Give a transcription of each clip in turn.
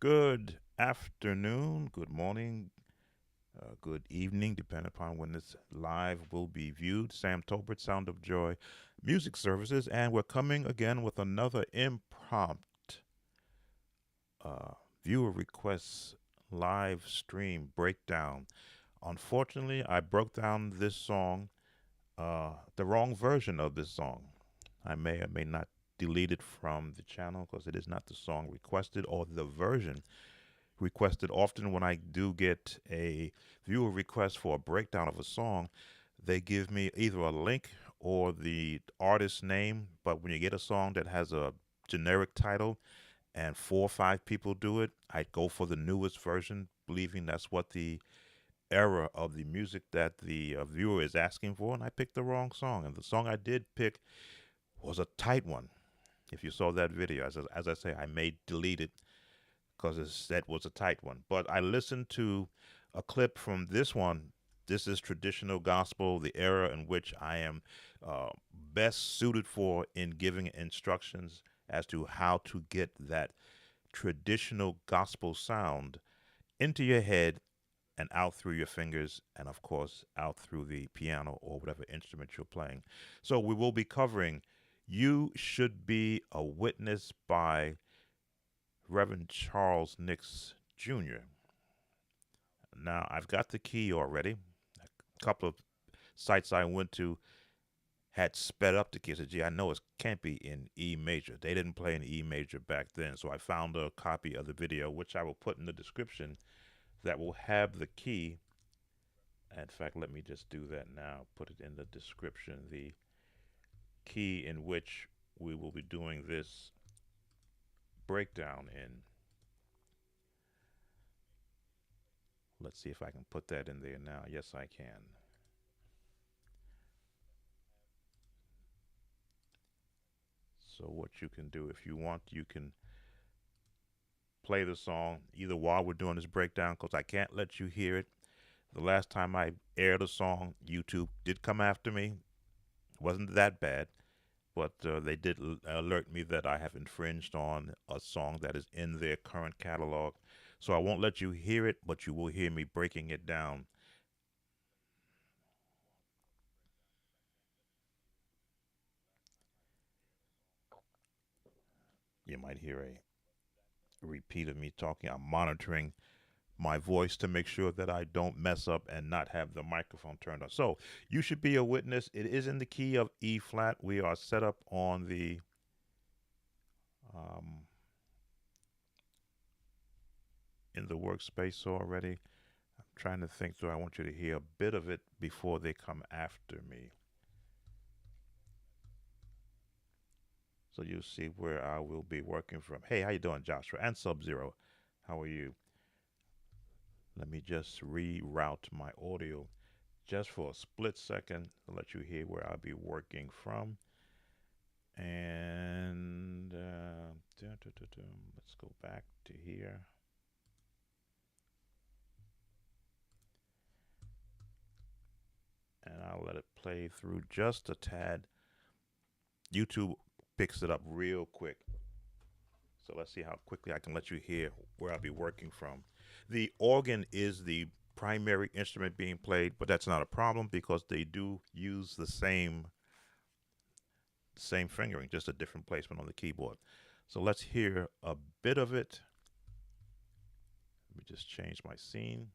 Good afternoon, good morning, good evening, depending upon when this live will be viewed. Sam Tolbert, Sound of Joy Music Services, and we're coming again with another impromptu uh, viewer requests live stream breakdown. Unfortunately, I broke down this song, the wrong version of this song. I may or may not delete it from the channel because it is not the song requested or the version requested. Often when I do get a viewer request for a breakdown of a song, they give me either a link or the artist's name. But when you get a song that has a generic title and four or five people do it, I go for the newest version, believing that's what the era of the music that the viewer is asking for. And I picked the wrong song. And the song I did pick was a tight one. If you saw that video, as I say, I may delete it because that was a tight one. But I listened to a clip from this one. This is traditional gospel, the era in which I am best suited for in giving instructions as to how to get that traditional gospel sound into your head and out through your fingers, and of course, out through the piano or whatever instrument you're playing. So, we will be covering You Should Be a Witness by Reverend Charles Nix Jr. Now, I've got the key already. A couple of sites I went to had sped up the key. I said, gee, I know it can't be in E major. They didn't play in E major back then. So I found a copy of the video, which I will put in the description, that will have the key. In fact, let me just do that now. Put it in the description. The key in which we will be doing this breakdown in. Let's see if I can put that in there now. Yes, I can. So what you can do, if you want, you can play the song either while we're doing this breakdown, because I can't let you hear it. The last time I aired a song, YouTube did come after me. It wasn't that bad, but they did alert me that I have infringed on a song that is in their current catalog. So I won't let you hear it, but you will hear me breaking it down. You might hear a repeat of me talking. I'm monitoring my voice to make sure that I don't mess up and not have the microphone turned on. So you should be a witness. It is in the key of E flat. We are set up on the um, in the workspace already. I'm trying to think through. I want you to hear a bit of it before they come after me. So you'll see where I will be working from. Hey, how you doing, Joshua? And Sub Zero, how are you? Let me just reroute my audio just for a split second to let you hear where I'll be working from. And let's go back to here. And I'll let it play through just a tad. YouTube picks it up real quick. So let's see how quickly I can let you hear where I'll be working from. The organ is the primary instrument being played, but that's not a problem because they do use the same fingering, just a different placement on the keyboard. So let's hear a bit of it. Let me just change my scene.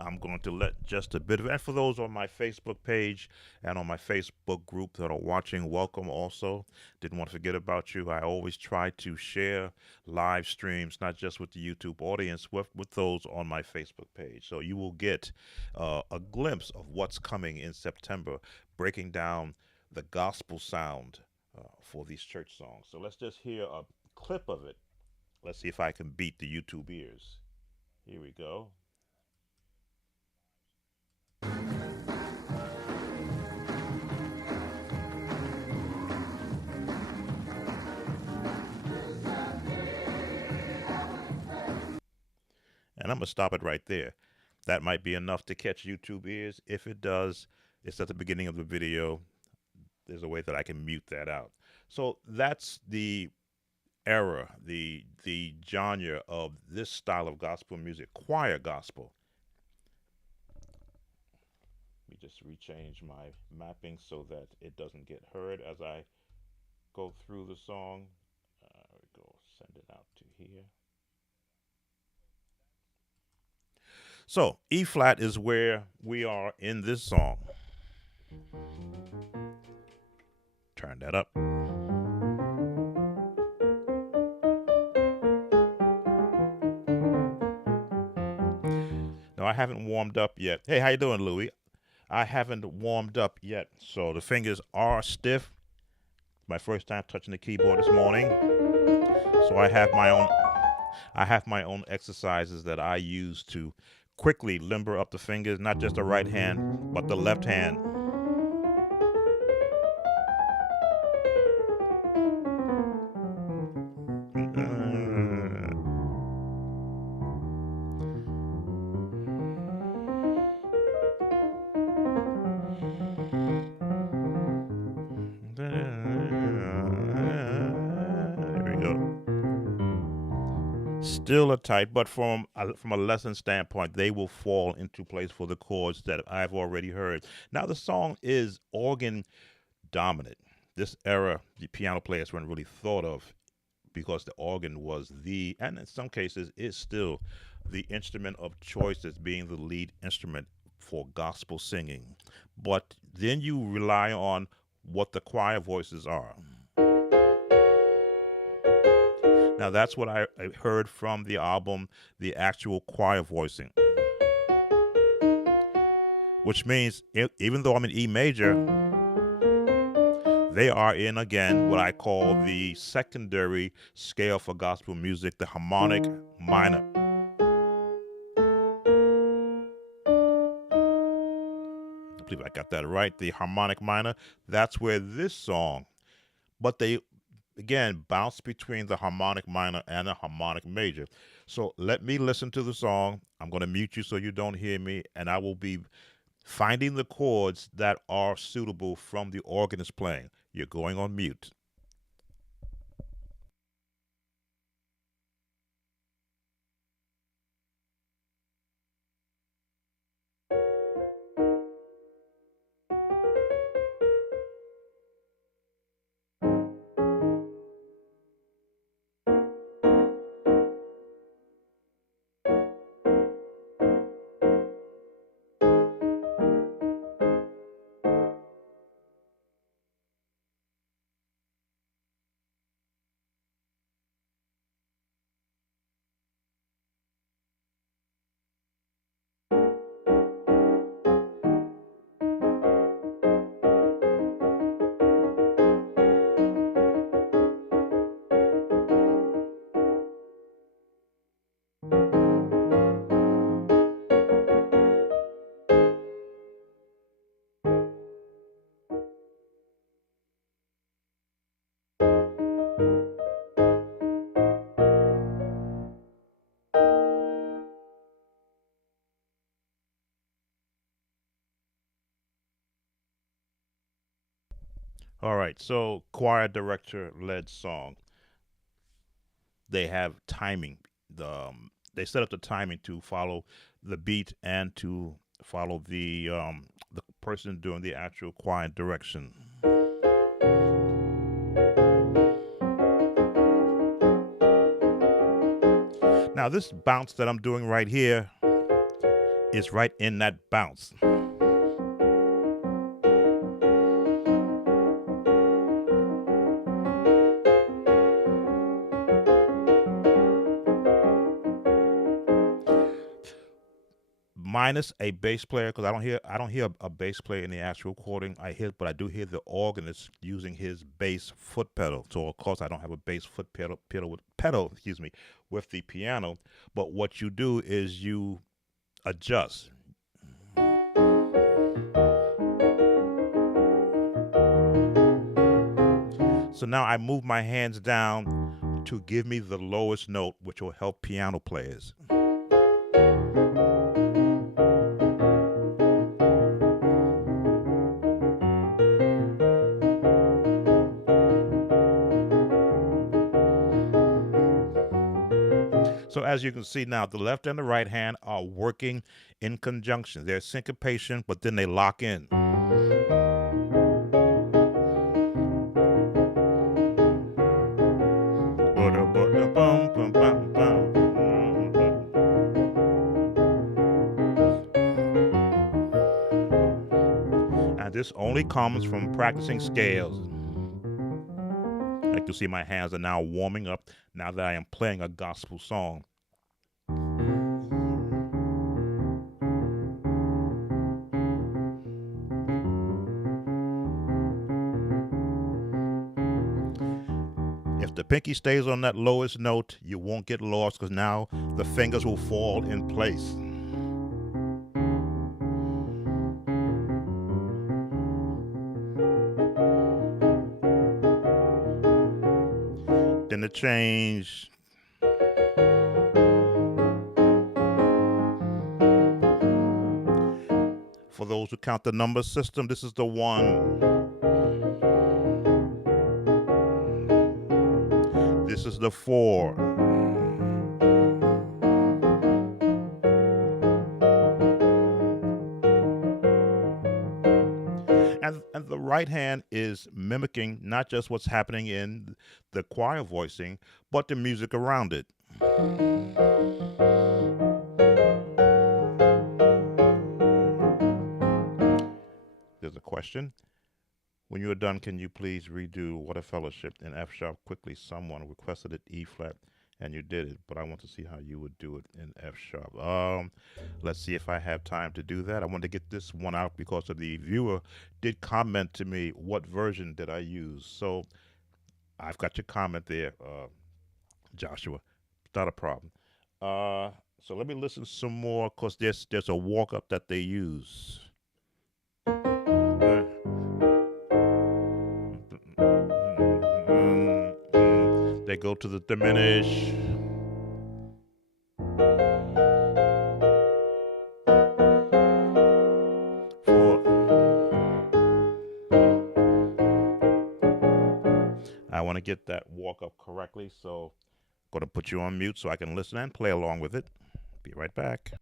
I'm going to let just a bit of it. And for those on my Facebook page and on my Facebook group that are watching, welcome also. Didn't want to forget about you. I always try to share live streams, not just with the YouTube audience, with those on my Facebook page. So you will get a glimpse of what's coming in September, breaking down the gospel sound for these church songs. So let's just hear a clip of it. Let's see if I can beat the YouTube ears. Here we go. And I'm going to stop it right there. That might be enough to catch YouTube ears. If it does, it's at the beginning of the video. there's a way that I can mute that out. So that's the era, the genre of this style of gospel music, choir gospel. Let me just rechange my mapping so that it doesn't get heard as I go through the song. There we go. Send it out to here. So E flat is where we are in this song. Turn that up. No, I haven't warmed up yet. Hey, how you doing, Louie? I haven't warmed up yet, so the fingers are stiff. My first time touching the keyboard this morning, so I have my own exercises that I use to quickly limber up the fingers, not just the right hand, but the left hand. There we go. Still a tight, but from a lesson standpoint, they will fall into place for the chords that I've already heard. Now the song is organ dominant. This era, the piano players weren't really thought of because the organ was and in some cases is still the instrument of choice as being the lead instrument for gospel singing. But then you rely on what the choir voices are. Now that's what I heard from the album, the actual choir voicing, which means even though I'm in E major, they are in again what I call the secondary scale for gospel music, the harmonic minor. I believe I got that right. The harmonic minor. That's where this song, but they again bounce between the harmonic minor and the harmonic major. So let me listen to the song. I'm going to mute you so you don't hear me, and I will be finding the chords that are suitable from the organist playing. You're going on mute. All right, so choir director led song. They have timing. They set up the timing to follow the beat and to follow the person doing the actual choir direction. Now this bounce that I'm doing right here is right in that bounce. Minus a bass player because I don't hear a bass player in the actual recording. But I do hear the organist using his bass foot pedal. So of course I don't have a bass foot pedal excuse me, with the piano. But what you do is you adjust. So now I move my hands down to give me the lowest note, which will help piano players. So as you can see now, the left and the right hand are working in conjunction. They're syncopation, but then they lock in. And this only comes from practicing scales. Like you see, my hands are now warming up now that I am playing a gospel song. If the pinky stays on that lowest note, you won't get lost because now the fingers will fall in place. Then the change. For those who count the number system, this is the 1. This is the 4. And the right hand is mimicking not just what's happening in the choir voicing, but the music around it. There's a question. When you are done, can you please redo What a Fellowship in F sharp quickly? Someone requested it E flat, and you did it, but I want to see how you would do it in F sharp. Let's see if I have time to do that. I want to get this one out because of the viewer did comment to me what version did I use. So I've got your comment there, Joshua. Not a problem. So let me listen some more because there's a walk up that they use. They go to the diminish. I want to get that walk up correctly, so I'm going to put you on mute so I can listen and play along with it. Be right back.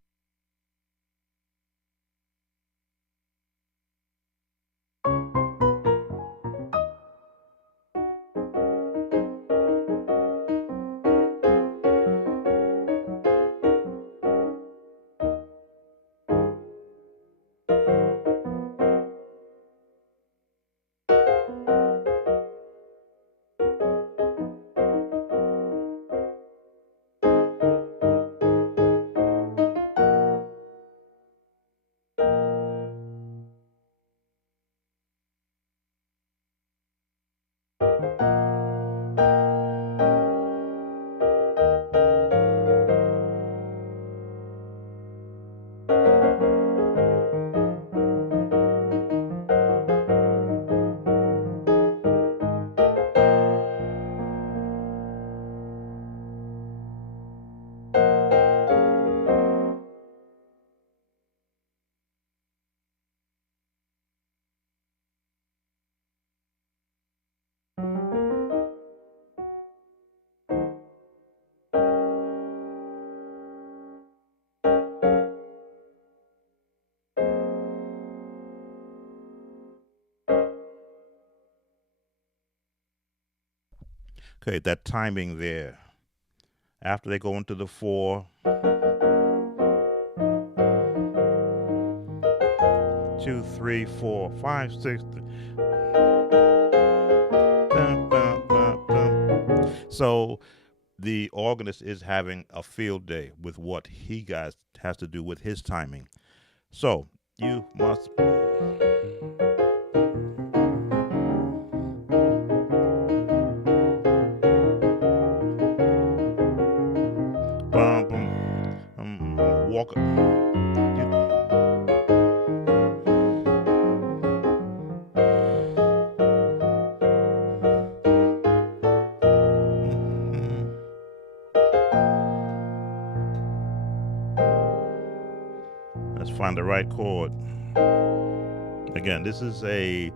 Okay, that timing there. After they go into the 4, 2, 3, 4, 5, 6. So the organist is having a field day with what he guys has to do with his timing. So you must. Walk. Let's find the right chord. Again, this is a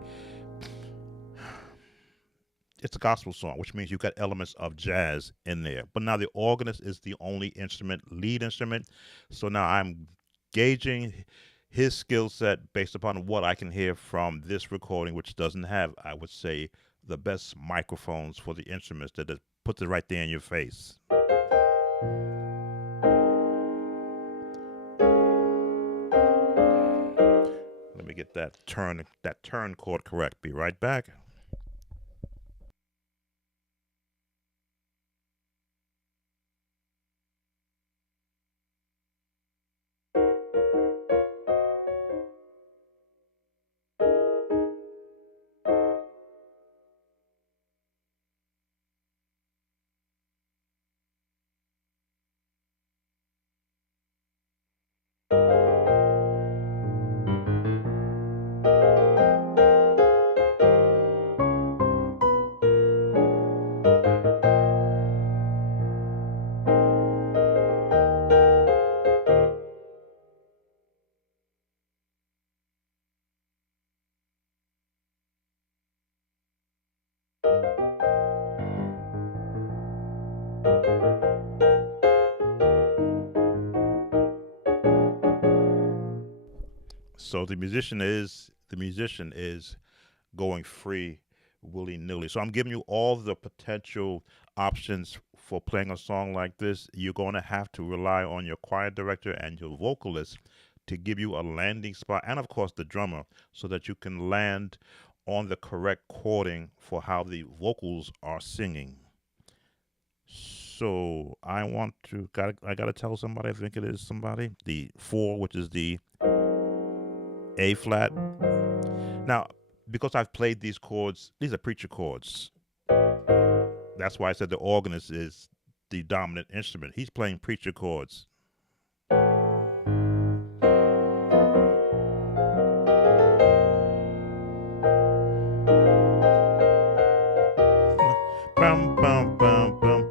it's a gospel song, which means you've got elements of jazz in there. But now the organist is the only instrument, lead instrument. So now I'm gauging his skill set based upon what I can hear from this recording, which doesn't have, I would say, the best microphones for the instruments that just puts it right there in your face. Let me get that turn chord correct. Be right back. So the musician is going free willy nilly. So I'm giving you all the potential options for playing a song like this. You're going to have to rely on your choir director and your vocalist to give you a landing spot, and of course the drummer, so that you can land on the correct chording for how the vocals are singing. So I gotta tell somebody. I think it is somebody. The four, which is the A flat. Now, because I've played these chords, these are preacher chords. That's why I said the organist is the dominant instrument. He's playing preacher chords. Bum, bum, bum, bum.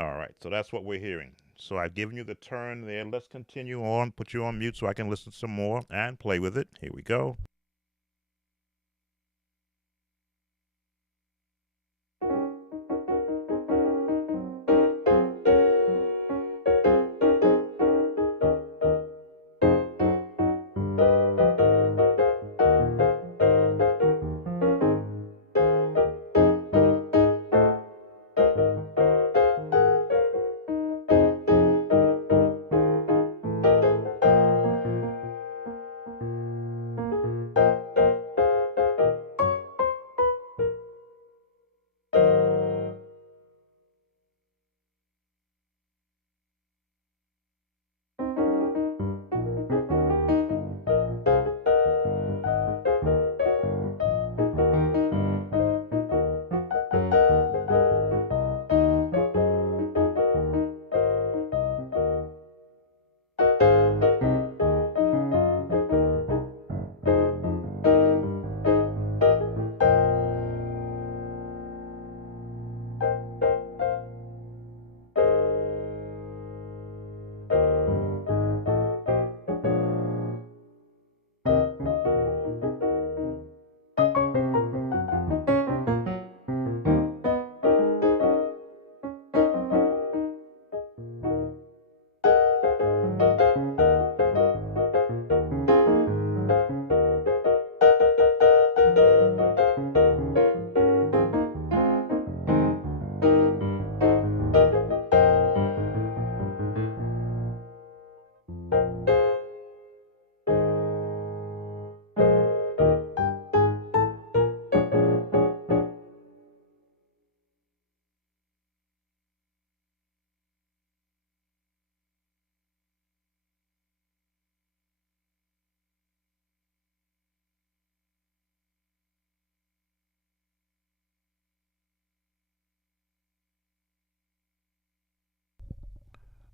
All right, so that's what we're hearing. So I've given you the turn there. Let's continue on. Put you on mute so I can listen some more and play with it. Here we go.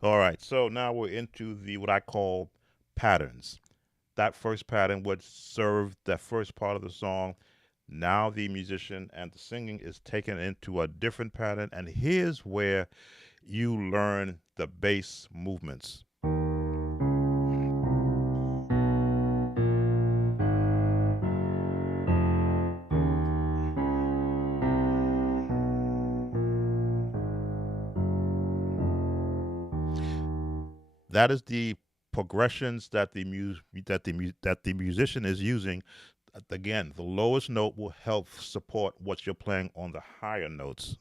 All right, so now we're into the what I call patterns. That first pattern would serve that first part of the song. Now the musician and the singing is taken into a different pattern, and here's where you learn the bass movements. that is the progressions that the musician is using. Again, the lowest note will help support what you're playing on the higher notes.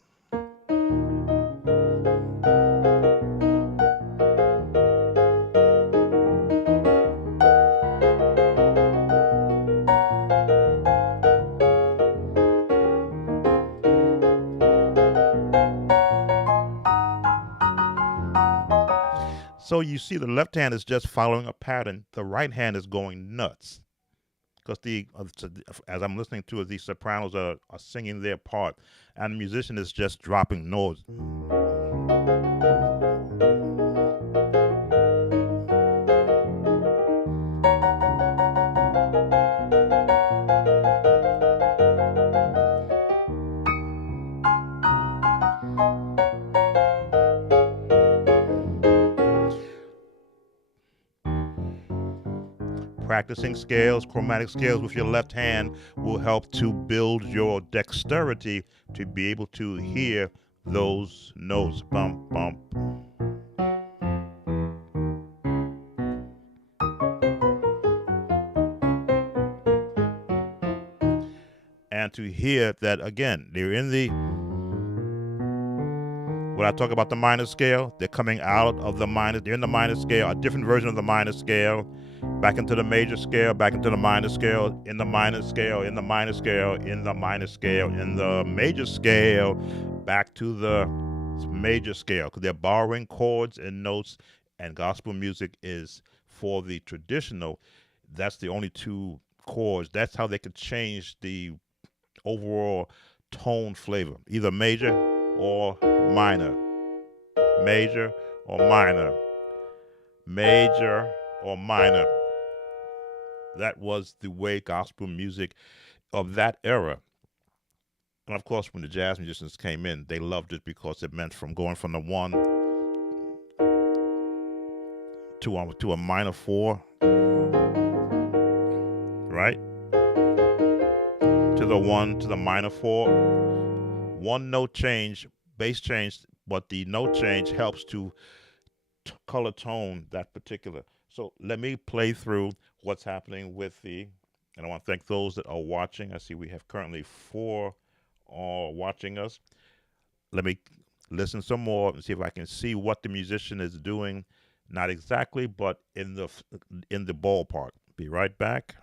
So you see, the left hand is just following a pattern. The right hand is going nuts because as I'm listening to it, the sopranos are singing their part, and the musician is just dropping notes. Practicing scales, chromatic scales with your left hand will help to build your dexterity to be able to hear those notes. Bump, bump. And to hear that again, they're in the when I talk about the minor scale, they're coming out of the minor, they're in the minor scale, a different version of the minor scale, back into the major scale, back into the minor scale, in the minor scale, in the minor scale, in the minor scale, in the major scale, back to the major scale, because they're borrowing chords and notes, and gospel music is for the traditional. That's the only two chords. That's how they could change the overall tone flavor, either major or minor, major or minor, major or minor. That was the way gospel music of that era. And of course, when the jazz musicians came in, they loved it because it meant from going from the one to a minor four, right? To the one to the minor four. One note change, bass change, but the note change helps to color tone that particular. So let me play through what's happening with and I want to thank those that are watching. I see we have currently 4 watching us. Let me listen some more and see if I can see what the musician is doing. Not exactly, but in the ballpark. Be right back.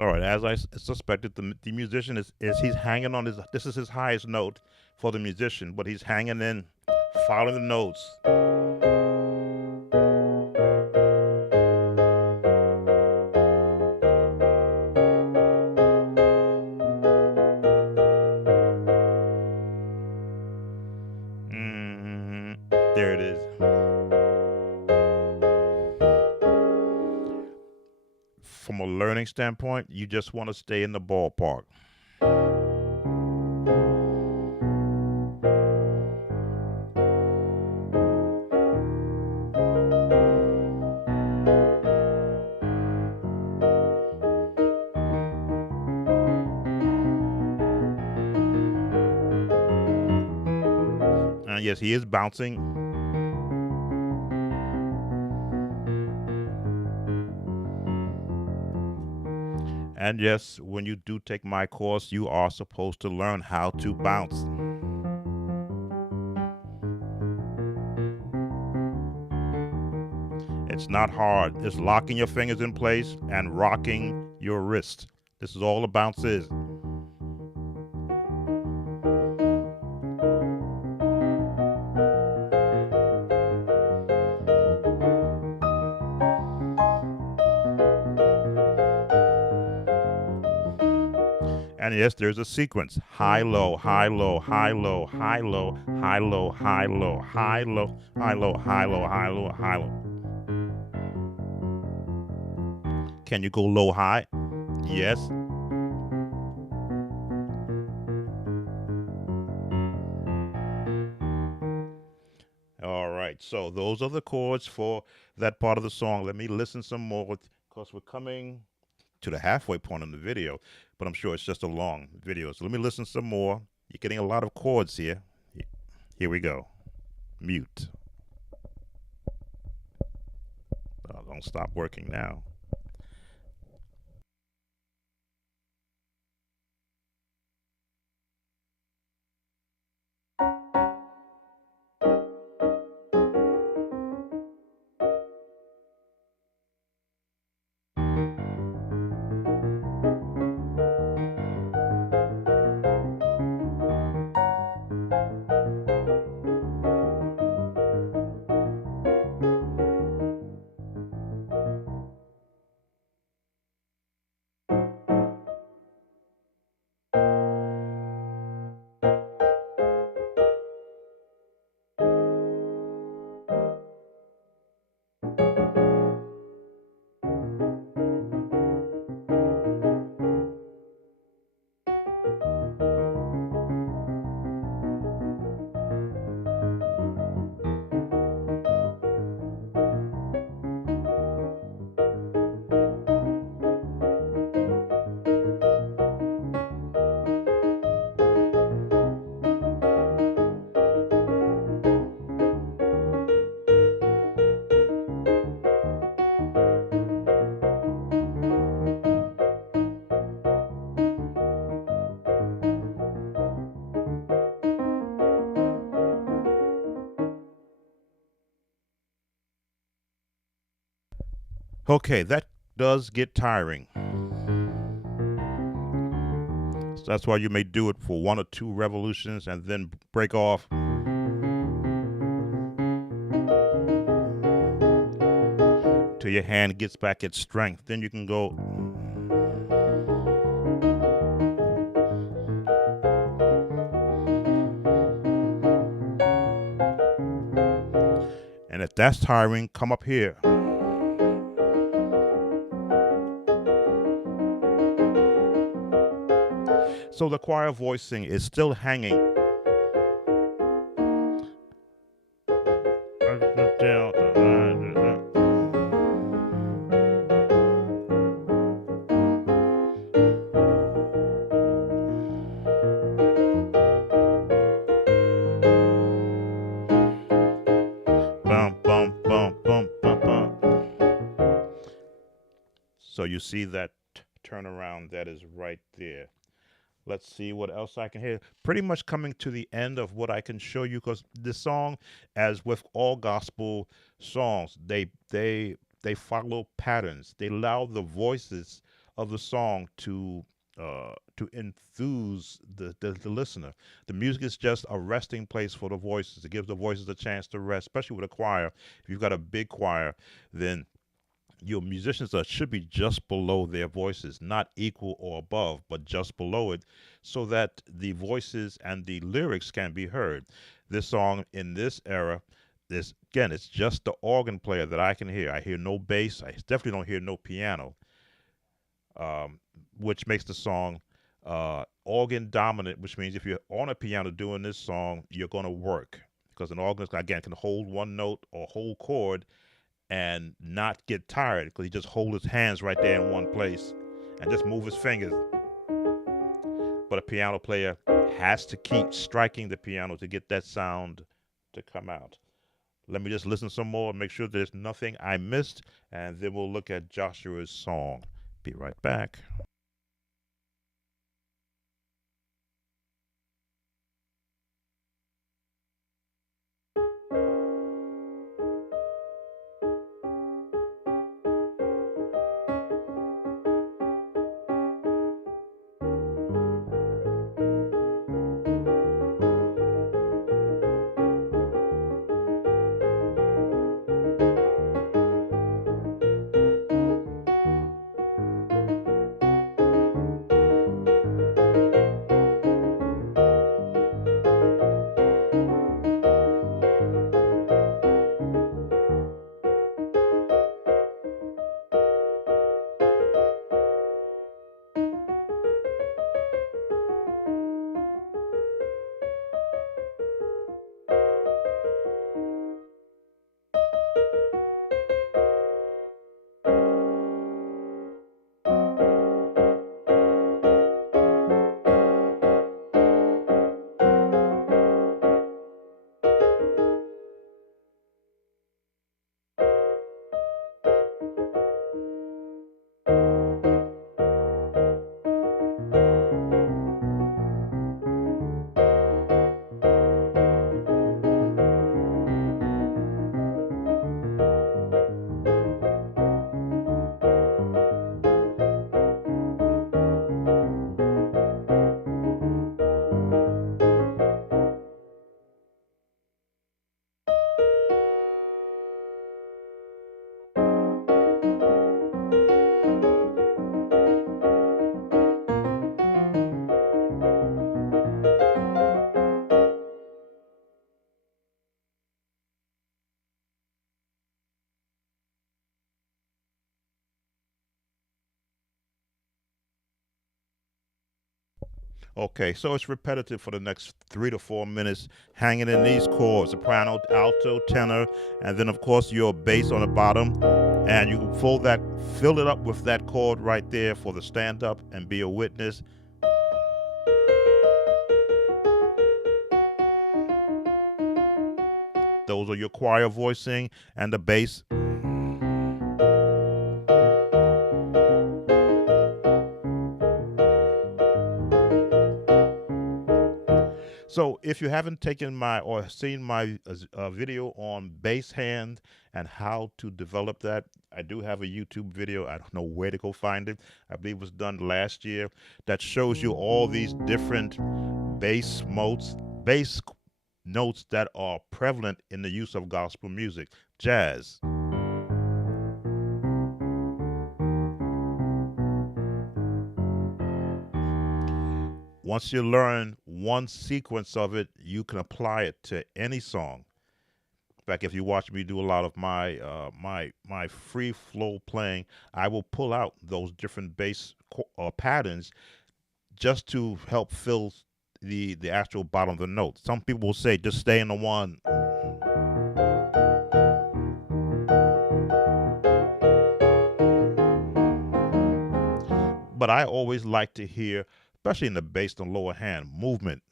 All right, as I suspected, the musician is he's hanging on his. This is his highest note for the musician, but he's hanging in, following the notes. There it is. From a learning standpoint, you just want to stay in the ballpark. And yes, he is bouncing. And yes, when you do take my course, you are supposed to learn how to bounce. It's not hard. It's locking your fingers in place and rocking your wrist. This is all a bounce is. And yes, there's a sequence: high, low, high, low, high, low, high, low, high, low, high, low, high, low, high, low, high, low, high, low, high, low. Can you go low, high? Yes. All right. So those are the chords for that part of the song. Let me listen some more because we're coming to the halfway point in the video, but I'm sure it's just a long video. So let me listen some more. You're getting a lot of chords here. Here we go. Mute. Don't stop working now. Okay, that does get tiring. So that's why you may do it for one or two revolutions and then break off. Till your hand gets back its strength. Then you can go. And if that's tiring, come up here. So the choir voicing is still hanging. Bum, bum, bum, bum, bum, bum. So you see that turnaround that is right there. Let's see what else I can hear. Pretty much coming to the end of what I can show you, because this song, as with all gospel songs, they follow patterns. They allow the voices of the song to enthuse the listener. The music is just a resting place for the voices. It gives the voices a chance to rest, especially with a choir. If you've got a big choir, then your musicians should be just below their voices, not equal or above, but just below it, so that the voices and the lyrics can be heard. This song in this era, this again, it's just the organ player that I can hear. I hear no bass. I definitely don't hear no piano, um, which makes the song organ dominant, which means if you're on a piano doing this song, you're going to work, because an organ, again, can hold one note or whole chord and not get tired, because he just hold his hands right there in one place and just move his fingers. But a piano player has to keep striking the piano to get that sound to come out. Let me just listen some more and make sure there's nothing I missed, and then we'll look at Joshua's song. Be right back. Okay, so it's repetitive for the next 3 to 4 minutes, hanging in these chords: soprano, alto, tenor, and then of course your bass on the bottom. And you can fill it up with that chord right there for the stand up and be a witness. Those are your choir voicing and the bass. So if you haven't taken my or seen my video on bass hand and how to develop that, I do have a YouTube video. I don't know where to go find it. I believe it was done last year. That shows you all these different bass notes, bass notes that are prevalent in the use of gospel music, jazz. Once you learn one sequence of it, you can apply it to any song. In fact, if you watch me do a lot of my free flow playing, I will pull out those different bass patterns just to help fill the actual bottom of the note. Some people will say just stay in the one, but I always like to hear, especially in the bass and lower hand, movement.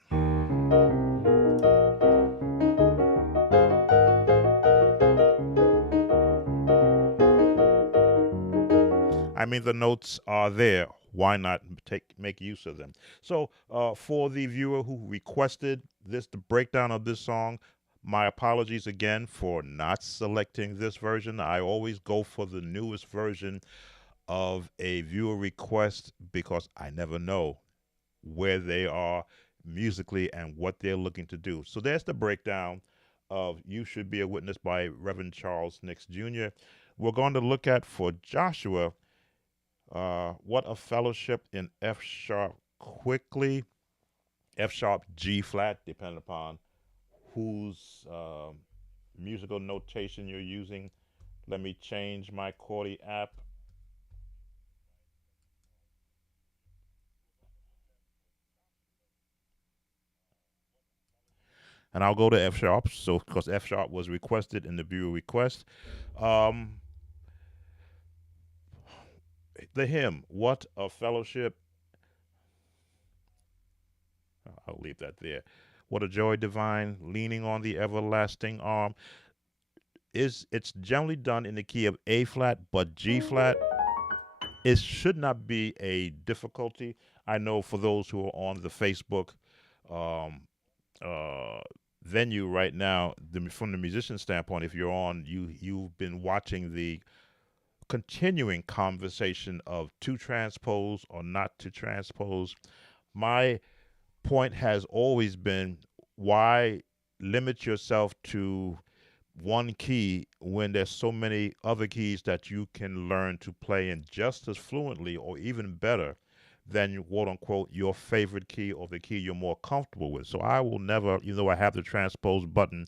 I mean, the notes are there. Why not make use of them? So, for the viewer who requested the breakdown of this song, my apologies again for not selecting this version. I always go for the newest version of a viewer request because I never know where they are musically and what they're looking to do. So there's the breakdown of "You Should Be a Witness" by Reverend Charles Nix Jr. We're going to look at for Joshua, "What a Fellowship" in F sharp quickly, F sharp G flat, depending upon whose musical notation you're using. Let me change my Chordy app. And I'll go to F sharp, so because F sharp was requested in the viewer request. Um, the hymn, "What a Fellowship." I'll leave that there. "What a joy divine, leaning on the everlasting arm." It's generally done in the key of A flat, but G flat. It should not be a difficulty. I know for those who are on the Facebook um, uh, venue right now, from the musician standpoint, if you're on, you've been watching the continuing conversation of to transpose or not to transpose. My point has always been, why limit yourself to one key when there's so many other keys that you can learn to play in just as fluently or even better than quote unquote your favorite key or the key you're more comfortable with. So I will never, even though I have the transpose button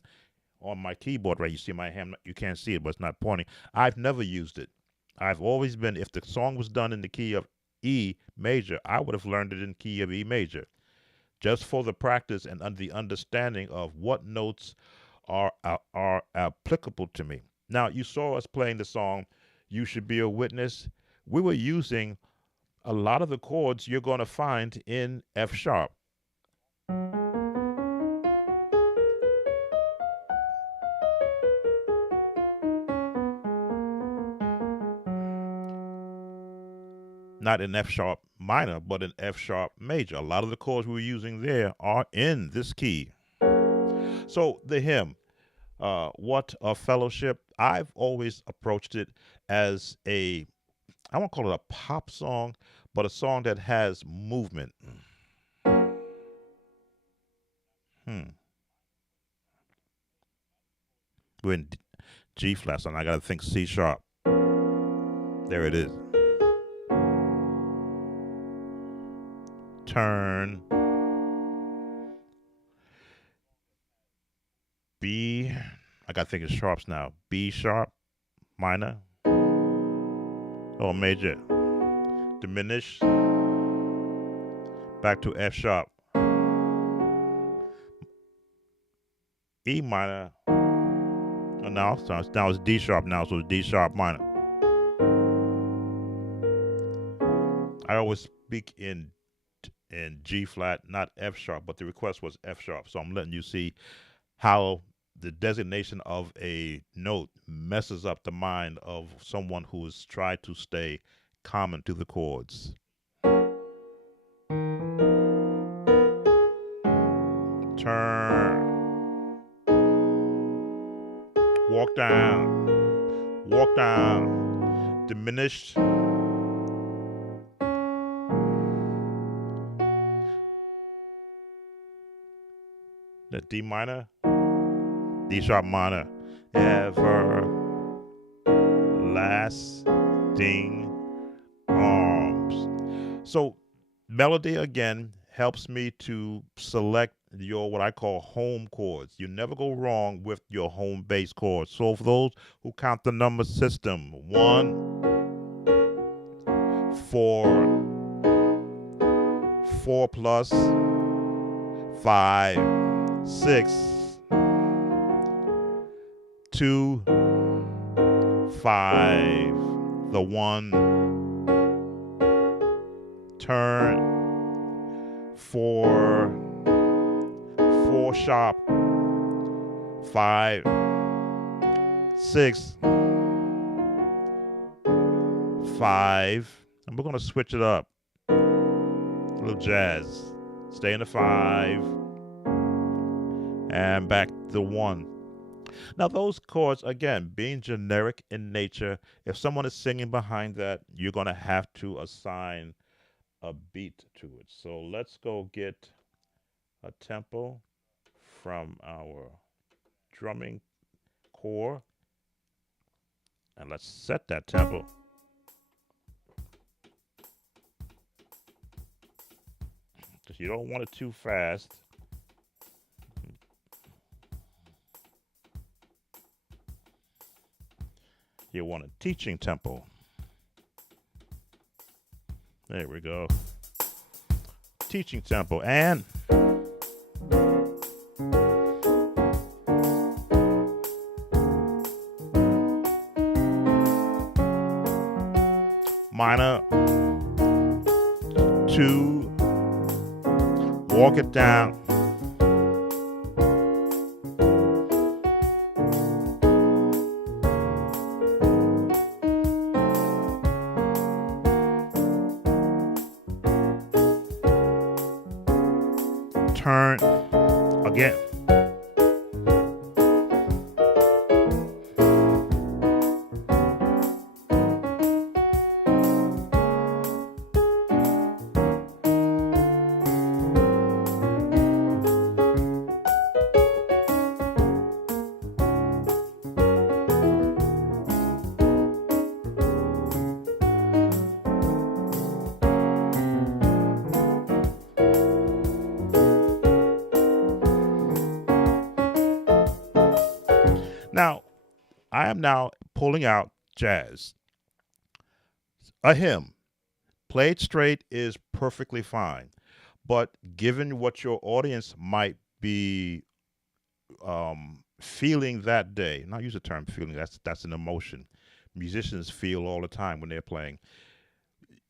on my keyboard, right? You see my hand, you can't see it, but it's not pointing. I've never used it. I've always been, if the song was done in the key of E major, I would have learned it in key of E major, just for the practice and the understanding of what notes are applicable to me. Now, you saw us playing the song "You Should Be a Witness." We were using a lot of the chords you're going to find in F sharp. Not in F sharp minor, but in F sharp major. A lot of the chords we were using there are in this key. So the hymn, "What a Fellowship," I've always approached it as I won't call it a pop song, but a song that has movement. Hmm. We're in G flat, so I got to think C sharp. There it is. Turn B. I got to think of sharps now. B sharp minor or major. Diminish. Back to F sharp. E minor. Now it's D sharp now, so it's D sharp minor. I always speak in G flat, not F sharp, but the request was F sharp. So I'm letting you see how the designation of a note messes up the mind of someone who has tried to stay common to the chords. Turn, walk down, diminished. The D minor, D sharp minor, everlasting arms. So melody again helps me to select your what I call home chords. You never go wrong with your home bass chords. So for those who count the number system, 1, 4, 4 plus, 5, 6, 2, 5, the 1, turn, 4, 4 sharp, 5, 6, 5, and we're gonna switch it up. A little jazz. Stay in the 5, and back to 1. Now those chords, again, being generic in nature, if someone is singing behind that, you're gonna have to assign a beat to it. So let's go get a tempo from our drumming core, and let's set that tempo. You don't want it too fast. You want a teaching tempo. There we go. Teaching tempo. And minor, 2, walk it down. Turn again. Now, I am now pulling out jazz. A hymn, played straight, is perfectly fine. But given what your audience might be feeling that day, not use the term feeling, that's an emotion. Musicians feel all the time when they're playing.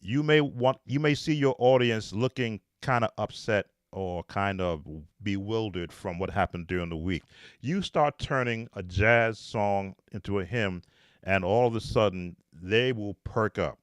You may see your audience looking kind of upset or kind of bewildered from what happened during the week. You start turning a jazz song into a hymn, and all of a sudden they will perk up.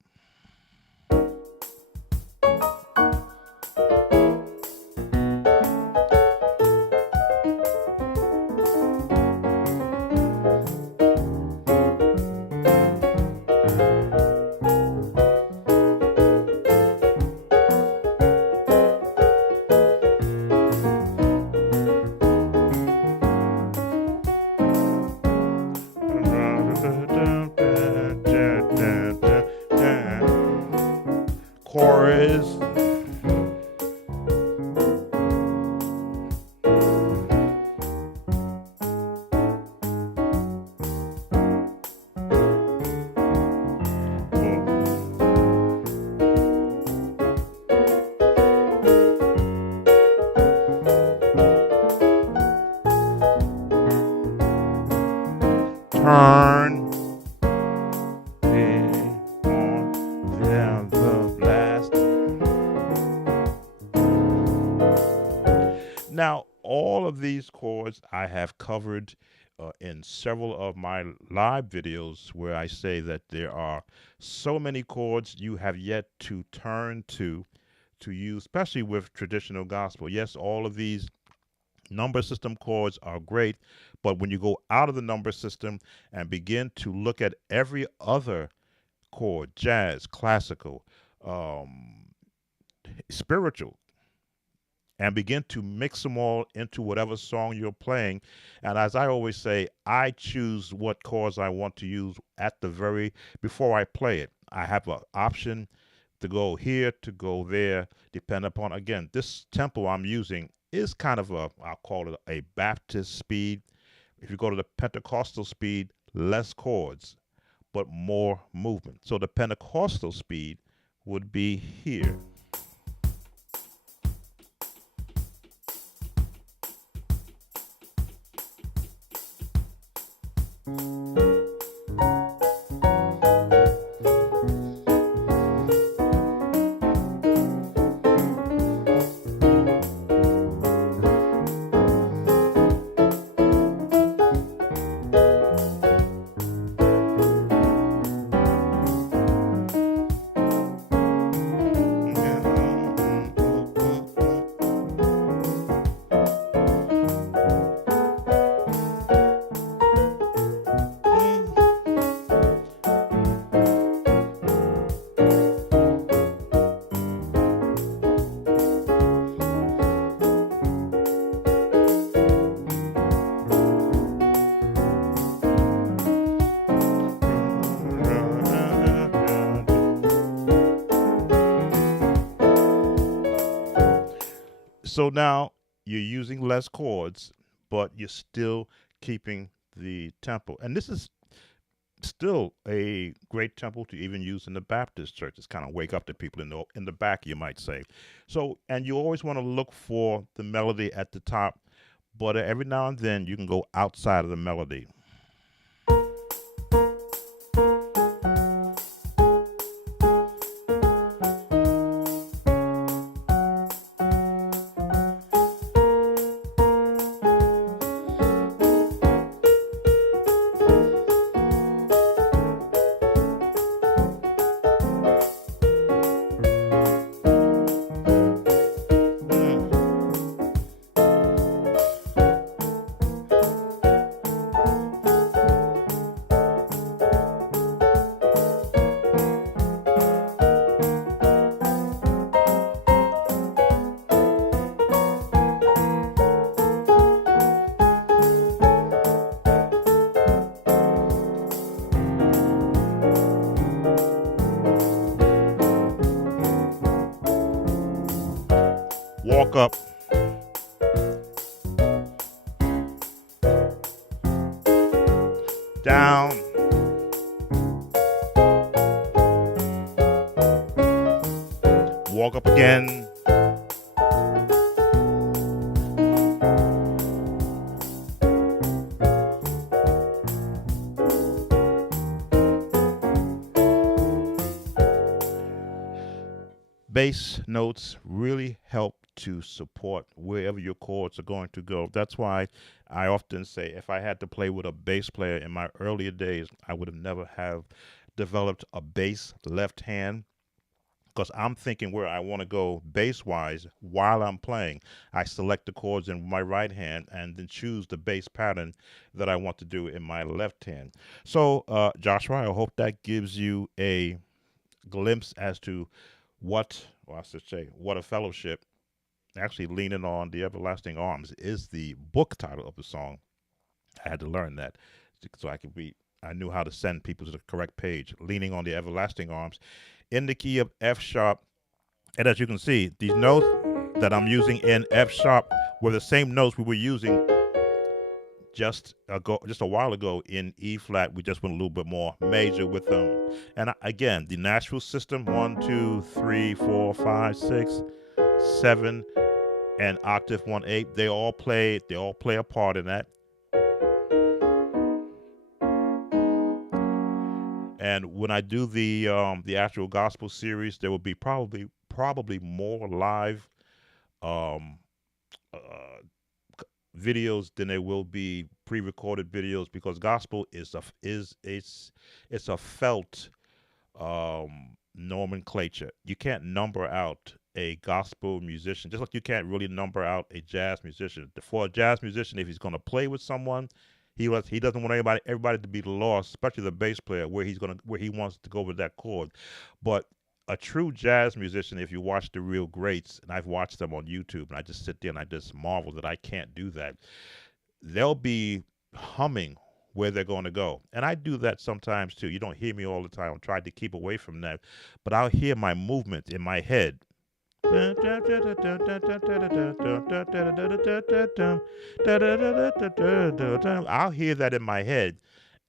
Now, all of these chords I have covered in several of my live videos where I say that there are so many chords you have yet to turn to use, especially with traditional gospel. Yes, all of these number system chords are great, but when you go out of the number system and begin to look at every other chord, jazz, classical, um, spiritual, and begin to mix them all into whatever song you're playing. And as I always say, I choose what chords I want to use at the very before I play it. I have an option to go here, to go there, depend upon again, this tempo I'm using is kind of a I'll call it a Baptist speed. If you go to the Pentecostal speed, less chords, but more movement. So the Pentecostal speed would be here. So now you're using less chords, but you're still keeping the tempo. And this is still a great tempo to even use in the Baptist church. It's kind of wake up the people in the back, you might say. So, and you always want to look for the melody at the top, but every now and then you can go outside of the melody. Walk up, down, walk up again, bass notes really help to support wherever your chords are going to go. That's why I often say if I had to play with a bass player in my earlier days, I would have never have developed a bass left hand because I'm thinking where I want to go bass wise while I'm playing. I select the chords in my right hand and then choose the bass pattern that I want to do in my left hand. So, Joshua, I hope that gives you a glimpse as to what, well, I should say, what a fellowship. Actually, leaning on the everlasting arms is the book title of the song. I had to learn that so I could be. I knew how to send people to the correct page. Leaning on the everlasting arms, in the key of F sharp, and as you can see, these notes that I'm using in F sharp were the same notes we were using just a while ago in E flat. We just went a little bit more major with them. And again, the Nashville system: 1, 2, 3, 4, 5, 6, 7, and octave 1/8. They all play. They all play a part in that. And when I do the actual gospel series, there will be probably more live um, uh, videos than there will be pre-recorded videos because gospel it's a felt nomenclature. You can't number out a gospel musician, just like you can't really number out a jazz musician. For a jazz musician, if he's going to play with someone, he doesn't want everybody to be lost, especially the bass player, where he wants to go with that chord. But a true jazz musician, if you watch the real greats, and I've watched them on YouTube, and I just sit there and I just marvel that I can't do that. They'll be humming where they're going to go. And I do that sometimes too. You don't hear me all the time. I'm trying to keep away from that. But I'll hear my movement in my head. I'll hear that in my head.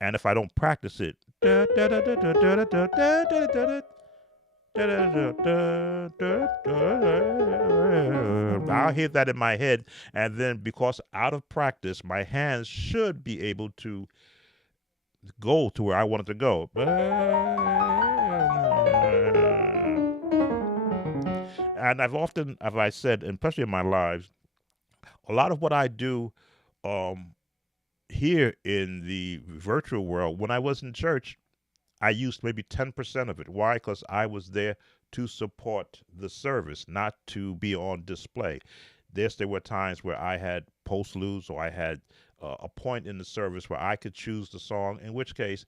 And if I don't practice it, I'll hear that in my head, and then because out of practice, my hands should be able to go to where I wanted to go. And I've often, as I said, and especially in my lives, a lot of what I do um, here in the virtual world, when I was in church, I used maybe 10% of it. Why? Because I was there to support the service, not to be on display. There were times where I had postludes or I had a point in the service where I could choose the song, in which case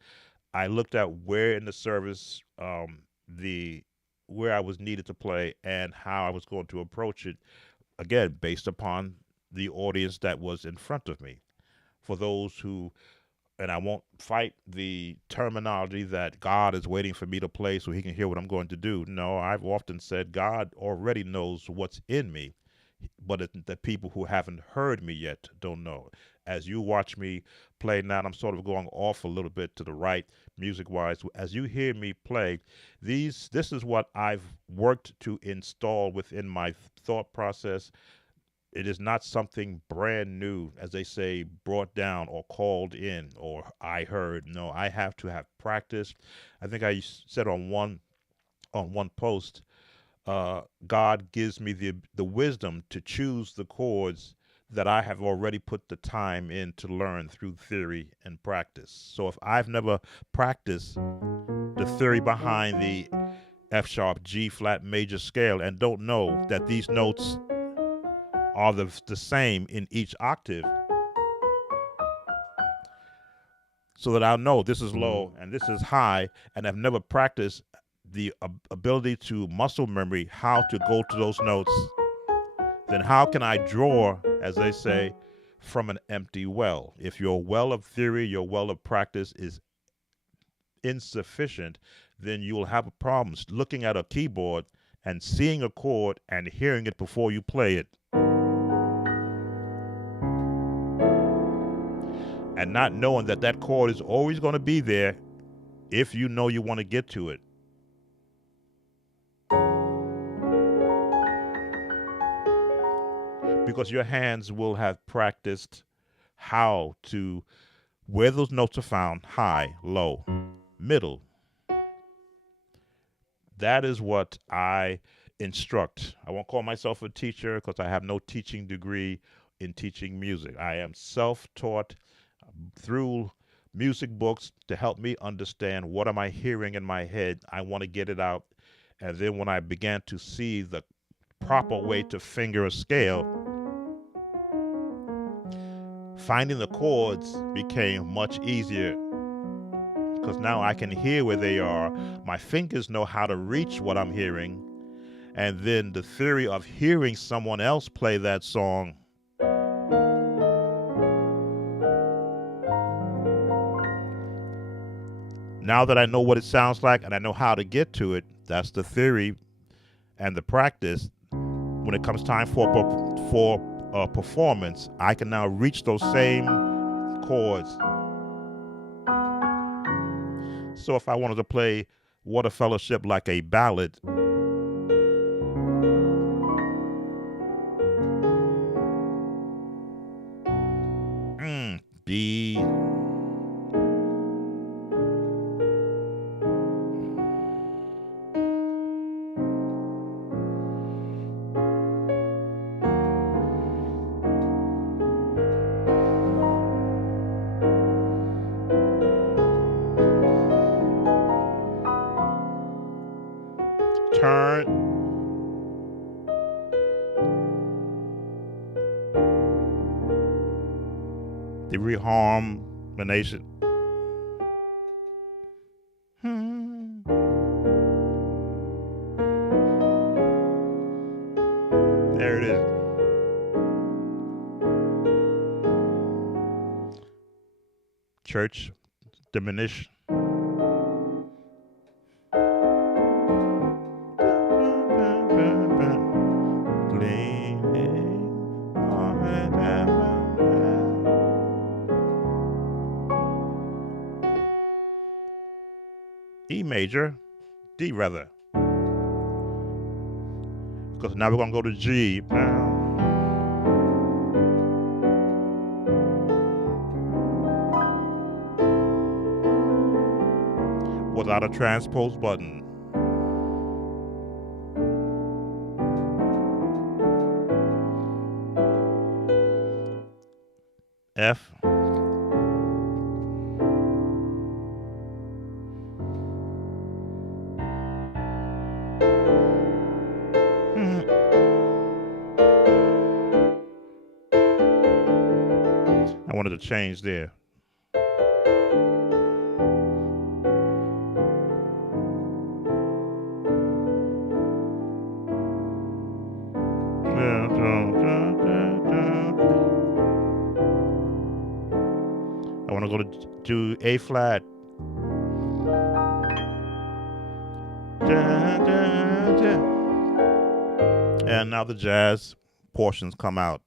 I looked at where in the service the where I was needed to play and how I was going to approach it, again, based upon the audience that was in front of me. For those who and I won't fight the terminology that God is waiting for me to play so he can hear what I'm going to do. No, I've often said God already knows what's in me, but the people who haven't heard me yet don't know. As you watch me play now, I'm sort of going off a little bit to the right music wise. As you hear me play, this is what I've worked to install within my thought process. It is not something brand new, as they say, brought down or called in or I heard. No, I have to have practice. I think I said on one post, God gives me the wisdom to choose the chords that I have already put the time in to learn through theory and practice. So if I've never practiced the theory behind the F sharp G flat major scale and don't know that these notes are the same in each octave, so that I'll know this is low and this is high, and I've never practiced the ability to muscle memory how to go to those notes, then how can I draw, as they say, from an empty well? If your well of theory, your well of practice is insufficient, then you will have problems looking at a keyboard and seeing a chord and hearing it before you play it, and not knowing that that chord is always going to be there if you know you want to get to it. Because your hands will have practiced how to, where those notes are found, high, low, middle. That is what I instruct. I won't call myself a teacher because I have no teaching degree in teaching music. I am self-taught through music books to help me understand what am I hearing in my head. I want to get it out. And then when I began to see the proper way to finger a scale, finding the chords became much easier because now I can hear where they are. My fingers know how to reach what I'm hearing. And then the theory of hearing someone else play that song, now that I know what it sounds like and I know how to get to it, that's the theory and the practice. When it comes time for performance, I can now reach those same chords. So if I wanted to play Water Fellowship like a ballad, B, The reharmonization. There it is. Church diminish. E major, D rather. Because now we're going to go to G. Without a transpose button. F. I wanted to change there. I want to go to A flat. And now the jazz portions come out.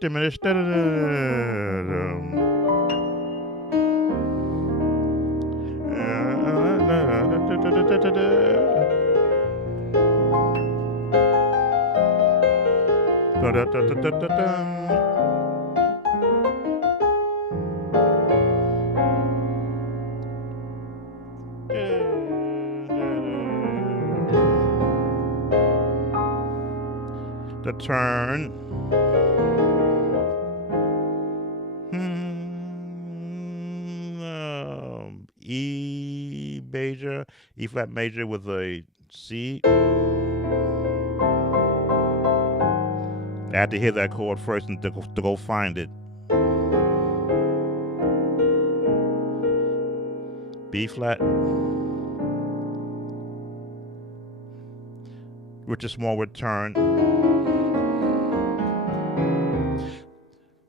Diminished. The turn. E major, E flat major with a C. I had to hear that chord first and to go find it. B flat. Richard Smallwood turn.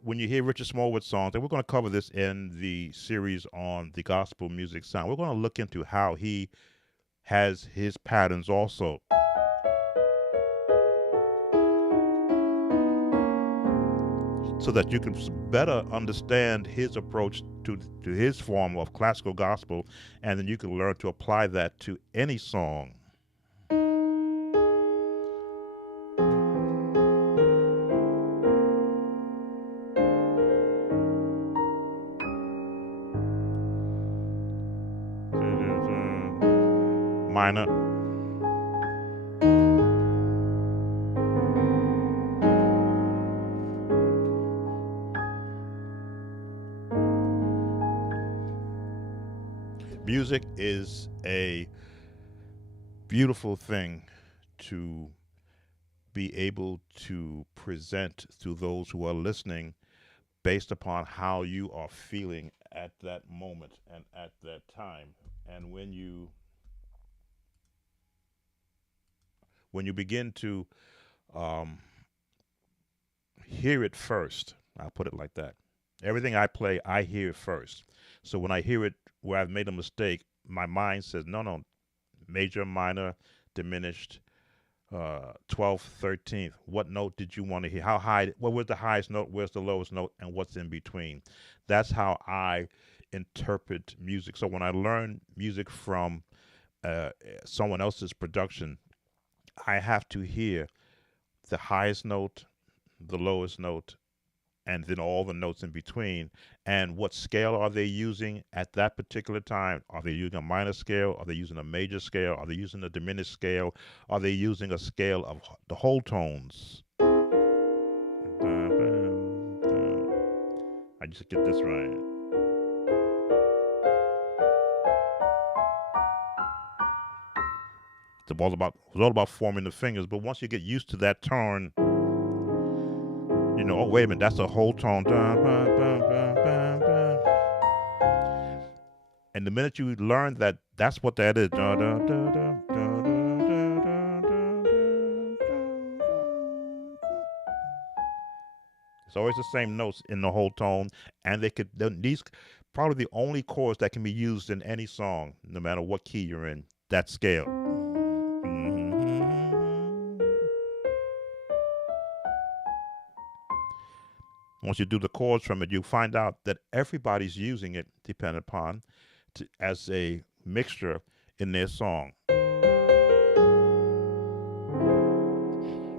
When you hear Richard Smallwood songs, and we're going to cover this in the series on the gospel music sound, we're going to look into how he has his patterns also. So that you can better understand his approach to his form of classical gospel, and then you can learn to apply that to any song. Minor. Music is a beautiful thing to be able to present to those who are listening based upon how you are feeling at that moment and at that time. And when you begin to hear it first, I'll put it like that. Everything I play, I hear it first. So when I hear it where I've made a mistake, my mind says, no, major, minor, diminished, 12th, 13th. What note did you want to hear? How high? What was the highest note? Where's the lowest note? And what's in between? That's how I interpret music. So when I learn music from someone else's production, I have to hear the highest note, the lowest note, and then all the notes in between. And what scale are they using at that particular time? Are they using a minor scale? Are they using a major scale? Are they using a diminished scale? Are they using a scale of the whole tones? I just get this right. It was all about forming the fingers. But once you get used to that tone, oh wait a minute, that's a whole tone. Dun, dun, dun, dun, dun, dun. And the minute you learn that that's what that is, dun, dun, dun, dun, dun, dun, dun, dun, dun, dun, dun. It's always the same notes in the whole tone, and these probably the only chords that can be used in any song, no matter what key you're in. That scale. Once you do the chords from it, you find out that everybody's using it, depending upon, as a mixture in their song.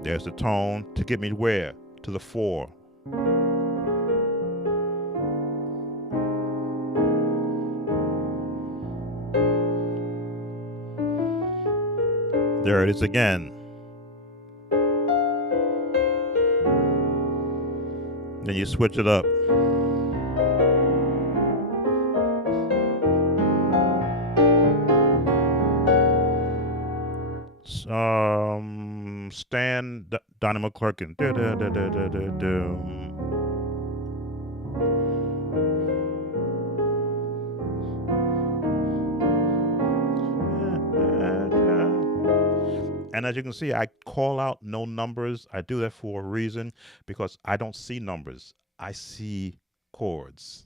There's the tone to get me where? To the 4. There it is again. Then you switch it up. Stan Donnie McClurkin. And as you can see, I call out no numbers. I do that for a reason, because I don't see numbers. I see chords.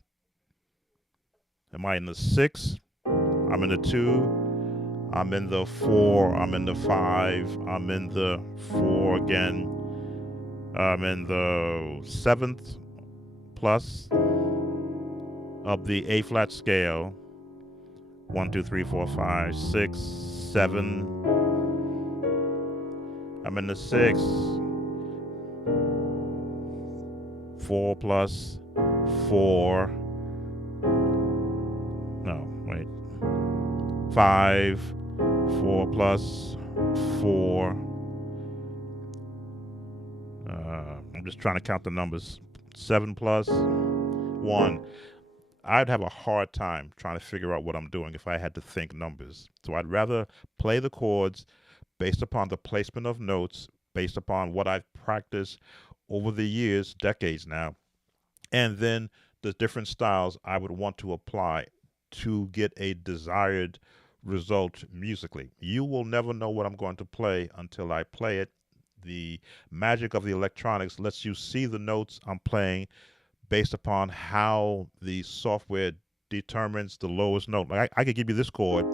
Am I in the 6? I'm in the 2. I'm in the 4. I'm in the 5. I'm in the 4 again. I'm in the 7th plus of the A flat scale. 1, 2, 3, 4, 5, 6, 7. I'm in the 6. 4 plus 4. No, wait. 5. 4 plus 4. I'm just trying to count the numbers. 7 plus 1. I'd have a hard time trying to figure out what I'm doing if I had to think numbers. So I'd rather play the chords based upon the placement of notes, based upon what I've practiced over the years, decades now, and then the different styles I would want to apply to get a desired result musically. You will never know what I'm going to play until I play it. The magic of the electronics lets you see the notes I'm playing based upon how the software determines the lowest note. Like I could give you this chord,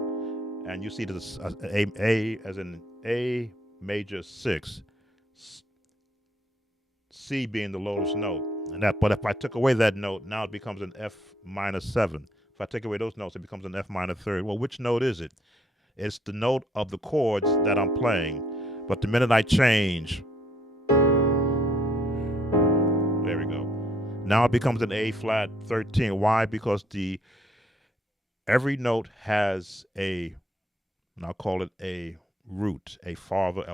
and you see this A as in A major 6, C being the lowest note. But if I took away that note, now it becomes an F minor 7. If I take away those notes, it becomes an F minor 3rd. Well, which note is it? It's the note of the chords that I'm playing. But the minute I change, there we go. Now it becomes an A flat 13. Why? Because every note has and I'll call it a root, a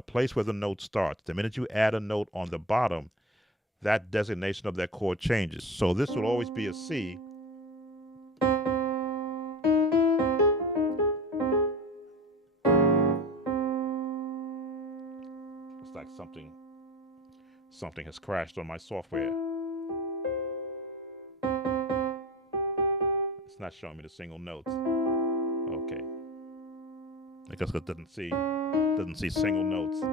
place where the note starts. The minute you add a note on the bottom, that designation of that chord changes. So this will always be a C. It's like something has crashed on my software. It's not showing me the single notes. Okay. I guess it doesn't see single notes.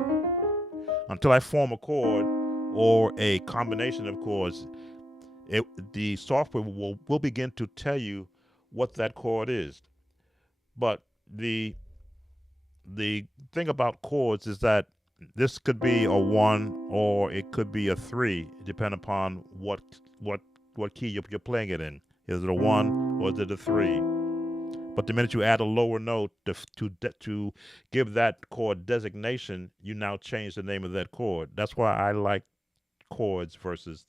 Until I form a chord or a combination of chords, the software will begin to tell you what that chord is. But the thing about chords is that this could be a 1 or it could be a 3, depending upon what key you're playing it in. Is it a 1 or is it a 3? But the minute you add a lower note to give that chord designation, you now change the name of that chord. That's why I like chords versus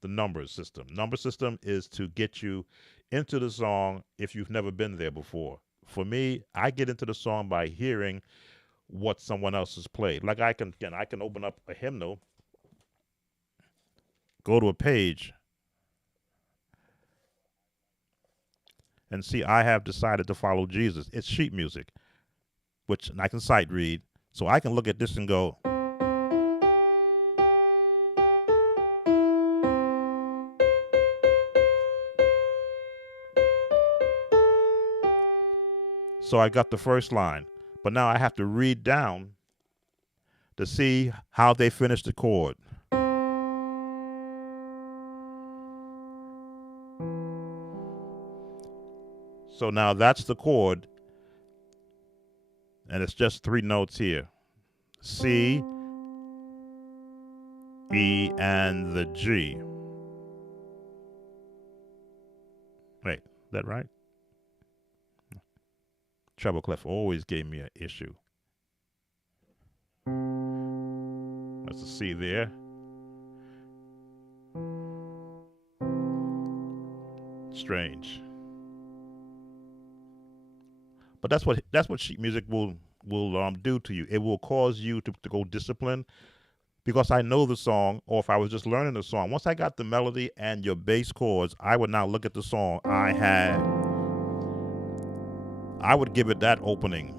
the number system. Number system is to get you into the song if you've never been there before. For me, I get into the song by hearing what someone else has played. Like I can open up a hymnal, go to a page, and see I have decided to follow Jesus. It's sheet music, which I can sight read. So I can look at this and go, so I got the first line. But now I have to read down to see how they finish the chord. So now that's the chord, and it's just three notes here: C, E, and the G. Wait, is that right? Treble clef always gave me an issue. That's a C there. Strange. But that's what sheet music will do to you. It will cause you to go discipline because I know the song, or if I was just learning the song. Once I got the melody and your bass chords, I would now look at the song I would give it that opening.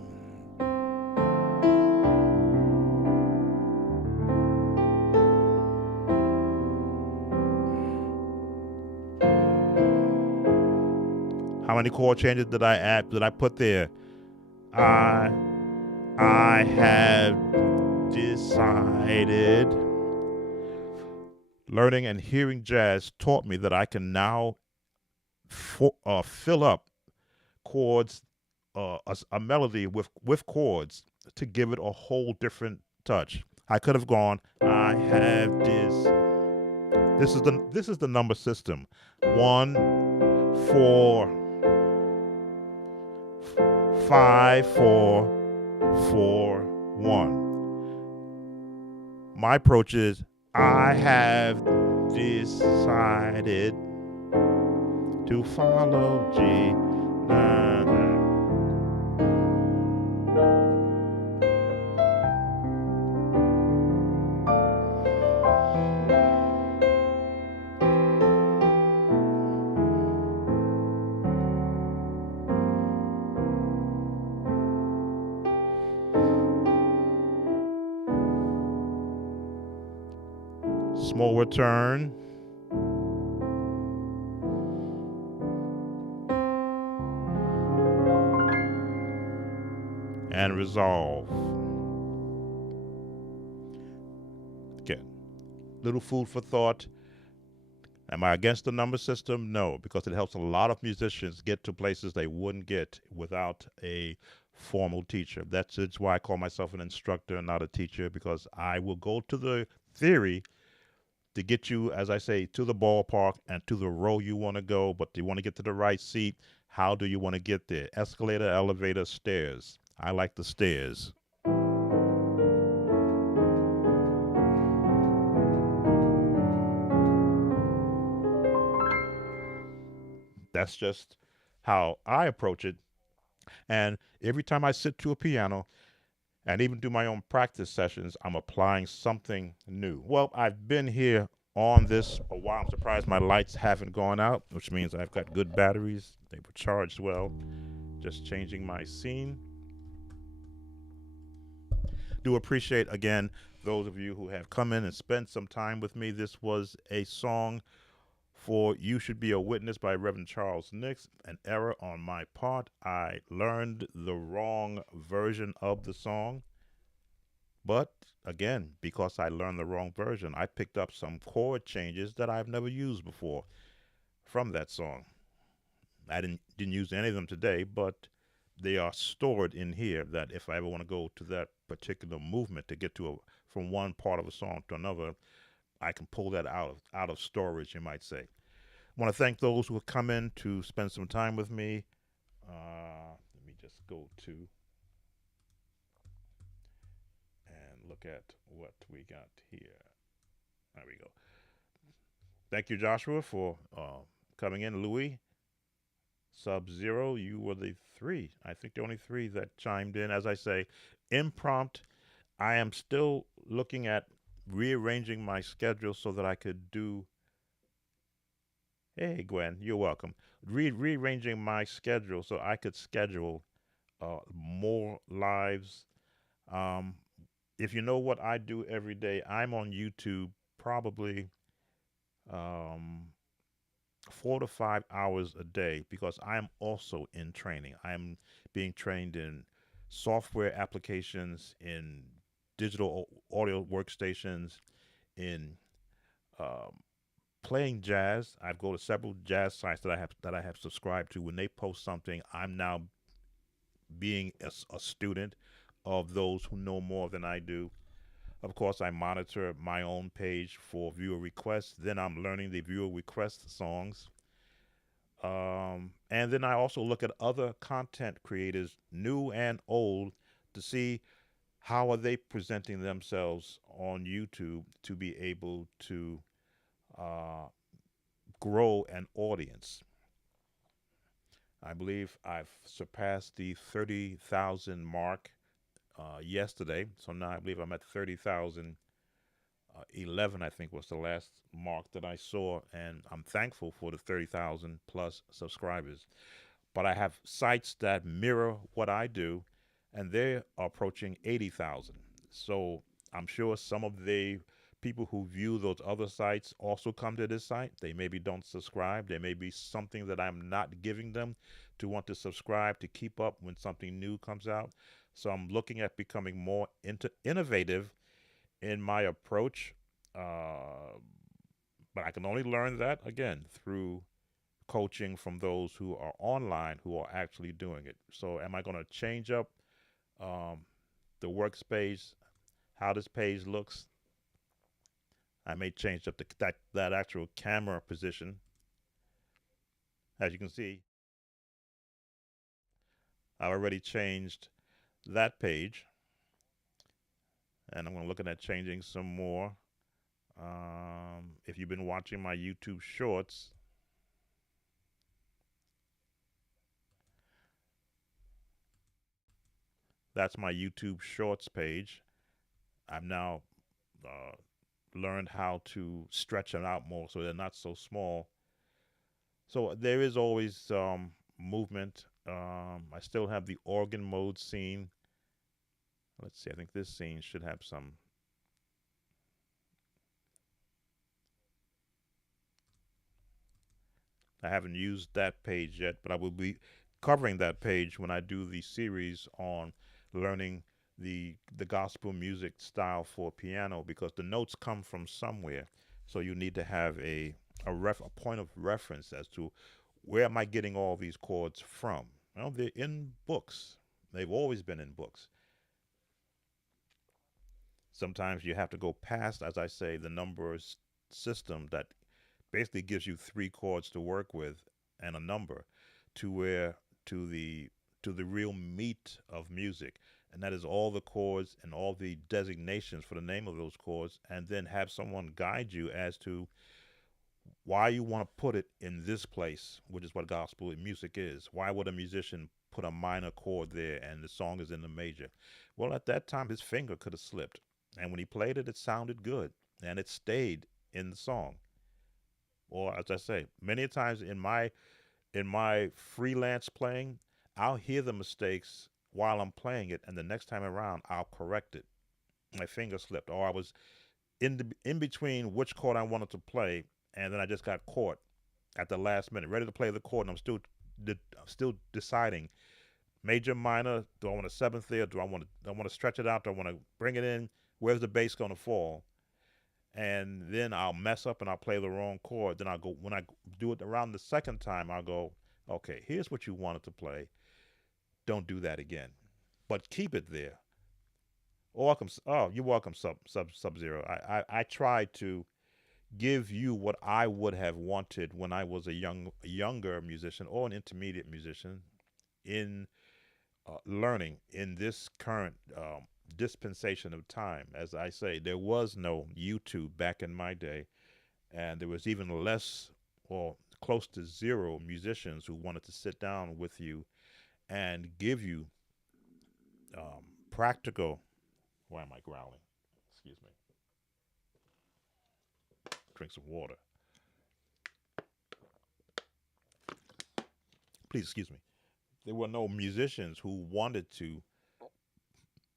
How many chord changes did I add? Did I put there? I have decided. Learning and hearing jazz taught me that I can now fill up chords, a melody with chords to give it a whole different touch. I could have gone, I have this. This is the number system. 1, 4, 5, 4, 4, 1. My approach is I have decided to follow G. Nah, nah. Small return. And resolve. Again, little food for thought. Am I against the number system? No, because it helps a lot of musicians get to places they wouldn't get without a formal teacher. That's why I call myself an instructor and not a teacher, because I will go to the theory to get you, as I say, to the ballpark and to the row you want to go, but you want to get to the right seat. How do you want to get there? Escalator, elevator, stairs. I like the stairs. That's just how I approach it. And every time I sit to a piano and even do my own practice sessions, I'm applying something new. Well, I've been here on this a while. I'm surprised my lights haven't gone out, which means I've got good batteries. They were charged well. Just changing my scene. Do appreciate, again, those of you who have come in and spent some time with me. This was a song for You Should Be a Witness by Reverend Charles Nix. An error on my part. I learned the wrong version of the song. But again, because I learned the wrong version, I picked up some chord changes that I've never used before from that song. I didn't use any of them today, but they are stored in here that if I ever want to go to that particular movement to get to from one part of a song to another, I can pull that out of storage, you might say. I want to thank those who have come in to spend some time with me. Let me just go to and look at what we got here. There we go. Thank you, Joshua, for coming in. Louis, Sub-Zero, you were the three. I think the only three that chimed in. As I say, impromptu. I am still looking at rearranging my schedule so that I could do. Hey, Gwen, you're welcome. Rearranging my schedule so I could schedule more lives. if you know what I do every day, I'm on YouTube probably um, 4 to 5 hours a day because I am also in training. I'm being trained in software applications, in digital audio workstations, in um, playing jazz. I go to several jazz sites that I have subscribed to. When they post something, I'm now being a student of those who know more than I do. Of course, I monitor my own page for viewer requests. Then I'm learning the viewer request songs. And then I also look at other content creators, new and old, to see how are they presenting themselves on YouTube to be able to uh, grow an audience. I believe I've surpassed the 30,000 mark yesterday. So now I believe I'm at 30,011, I think was the last mark that I saw. And I'm thankful for the 30,000 plus subscribers. But I have sites that mirror what I do, and they're approaching 80,000. So I'm sure some of the people who view those other sites also come to this site. They maybe don't subscribe. There may be something that I'm not giving them to want to subscribe to keep up when something new comes out. So I'm looking at becoming more innovative in my approach. But I can only learn that again through coaching from those who are online who are actually doing it. So, am I going to change up um, the workspace, how this page looks? I may change up that actual camera position. As you can see, I've already changed that page, and I'm going to look at changing some more. If you've been watching my YouTube shorts, that's my YouTube shorts page. I've now uh, learned how to stretch them out more so they're not so small. So there is always movement. I still have the organ mode scene. Let's see, I think this scene should have some. I haven't used that page yet, but I will be covering that page when I do the series on learning the gospel music style for piano because the notes come from somewhere. So you need to have a point of reference as to where am I getting all these chords from? Well, they're in books. They've always been in books. Sometimes you have to go past, as I say, the numbers system that basically gives you three chords to work with and a number to where to the to the real meat of music, and that is all the chords and all the designations for the name of those chords, and then have someone guide you as to why you want to put it in this place, which is what gospel music is. Why would a musician put a minor chord there and the song is in the major? Well, at that time, his finger could have slipped. And when he played it, it sounded good and it stayed in the song. Or, as I say, many times in my freelance playing, I'll hear the mistakes while I'm playing it, and the next time around, I'll correct it. My finger slipped, or I was in between which chord I wanted to play, and then I just got caught at the last minute, ready to play the chord, and I'm still deciding major, minor. Do I want a seventh there? Do I want to stretch it out? Do I want to bring it in? Where's the bass going to fall? And then I'll mess up and I'll play the wrong chord. Then I'll go when I do it around the second time. I'll go, okay, here's what you wanted to play. Don't do that again, but keep it there. Welcome. Oh, you're welcome. Sub zero. I tried to give you what I would have wanted when I was a younger musician or an intermediate musician in learning in this current dispensation of time. As I say, there was no YouTube back in my day, and there was even less or close to zero musicians who wanted to sit down with you and give you practical. Why am I growling? Excuse me. Drink some water. Please excuse me. There were no musicians who wanted to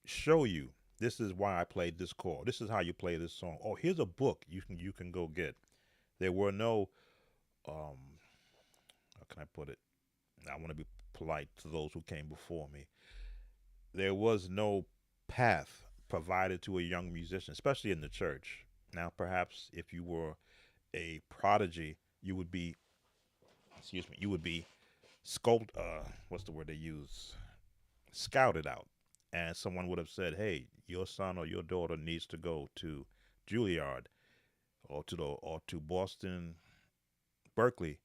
show you. This is why I played this chord. This is how you play this song. Oh, here's a book you can go get. There were no um how can I put it? I want to be polite to those who came before me. There was no path provided to a young musician, especially in the church. Now, perhaps if you were a prodigy, you would be, excuse me, you would be what's the word they use? Scouted out. And someone would have said, hey, your son or your daughter needs to go to Juilliard or to Boston, Berkeley,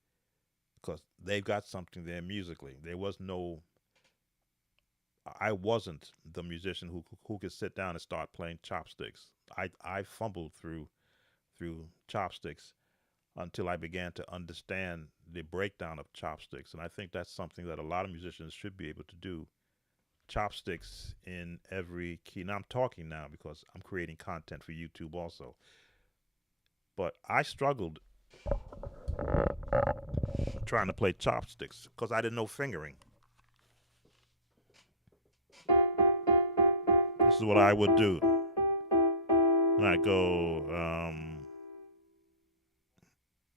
because they've got something there musically. There was no I wasn't the musician who could sit down and start playing chopsticks. I fumbled through chopsticks until I began to understand the breakdown of chopsticks, and I think that's something that a lot of musicians should be able to do. Chopsticks in every key. Now I'm talking now because I'm creating content for YouTube also. But I struggled trying to play chopsticks because I didn't know fingering. This is what I would do. And I go,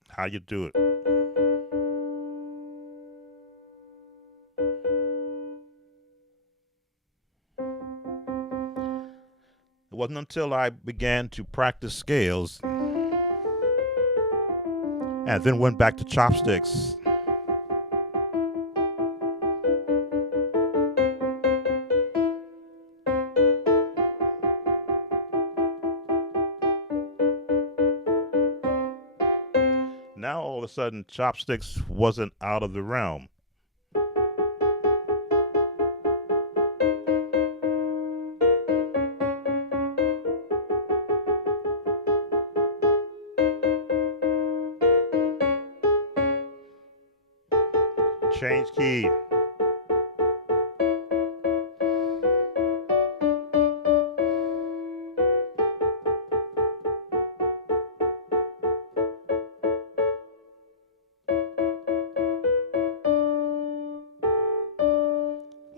how you do it? It wasn't until I began to practice scales and then went back to chopsticks. Now all of a sudden, chopsticks wasn't out of the realm. Change key.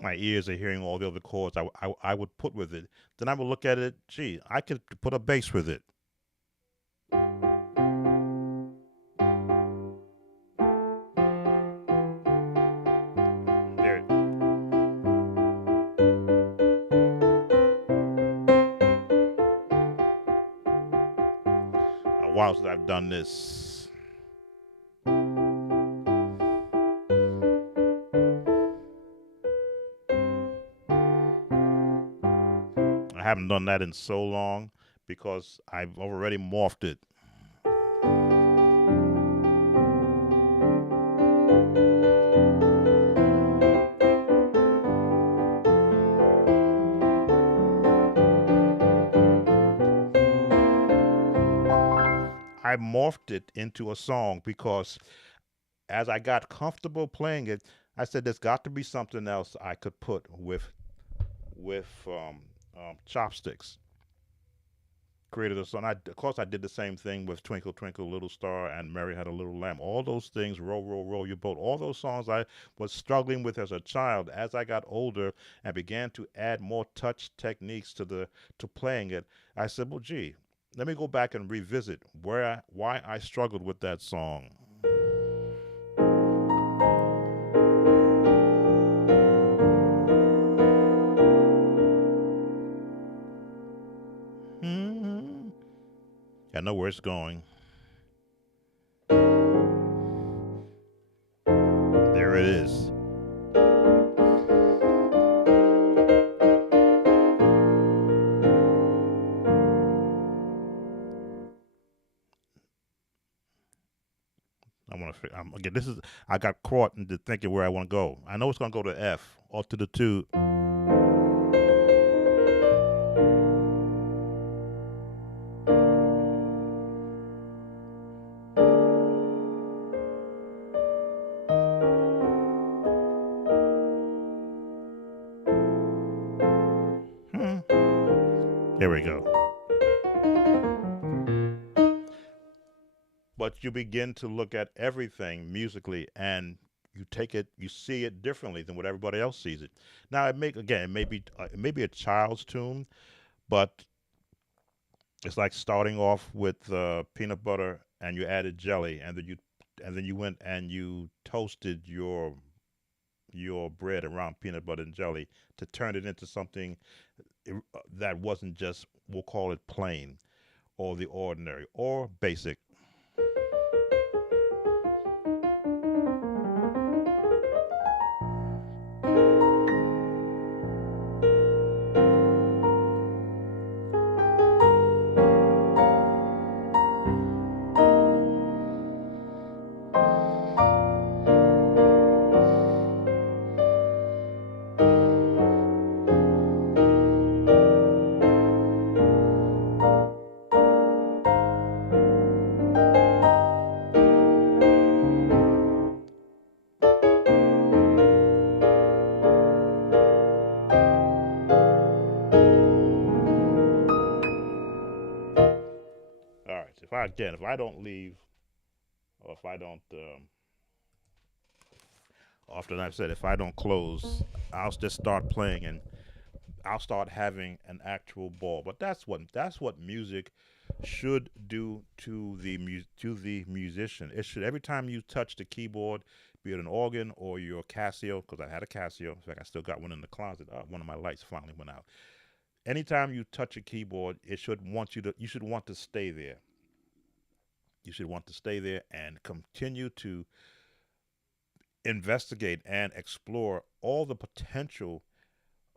My ears are hearing all the other chords I would put with it. Then I would look at it, gee, I could put a bass with it. There. A while since I've done this. I haven't done that in so long because I've already morphed it. I morphed it into a song because as I got comfortable playing it, I said there's got to be something else I could put with chopsticks. Created a song. Of course, I did the same thing with Twinkle Twinkle Little Star and Mary Had a Little Lamb. All those things, Row Row Row Your Boat. All those songs I was struggling with as a child. As I got older and began to add more touch techniques to playing it, I said, well, gee, let me go back and revisit why I struggled with that song. Mm-hmm. I know where it's going. There it is. I want to again. This is I got caught into thinking where I want to go. I know it's going to go to F or to the two. Hmm. There we go. But you begin to look at everything musically and you see it differently than what everybody else sees it. Now, it may be a child's tune, But it's like starting off with peanut butter and you added jelly, and then you went and you toasted your bread around peanut butter and jelly to turn it into something that wasn't just, we'll call it plain or the ordinary or basic. All right. If I don't leave, or if I don't, often I've said, if I don't close, I'll just start playing and I'll start having an actual ball. But that's what music should do to the musician. It should, every time you touch the keyboard, be it an organ or your Casio, because I had a Casio. In fact, I still got one in the closet. One of my lights finally went out. Anytime you touch a keyboard, it should want you to. You should want to stay there. You should want to stay there and continue to investigate and explore all the potential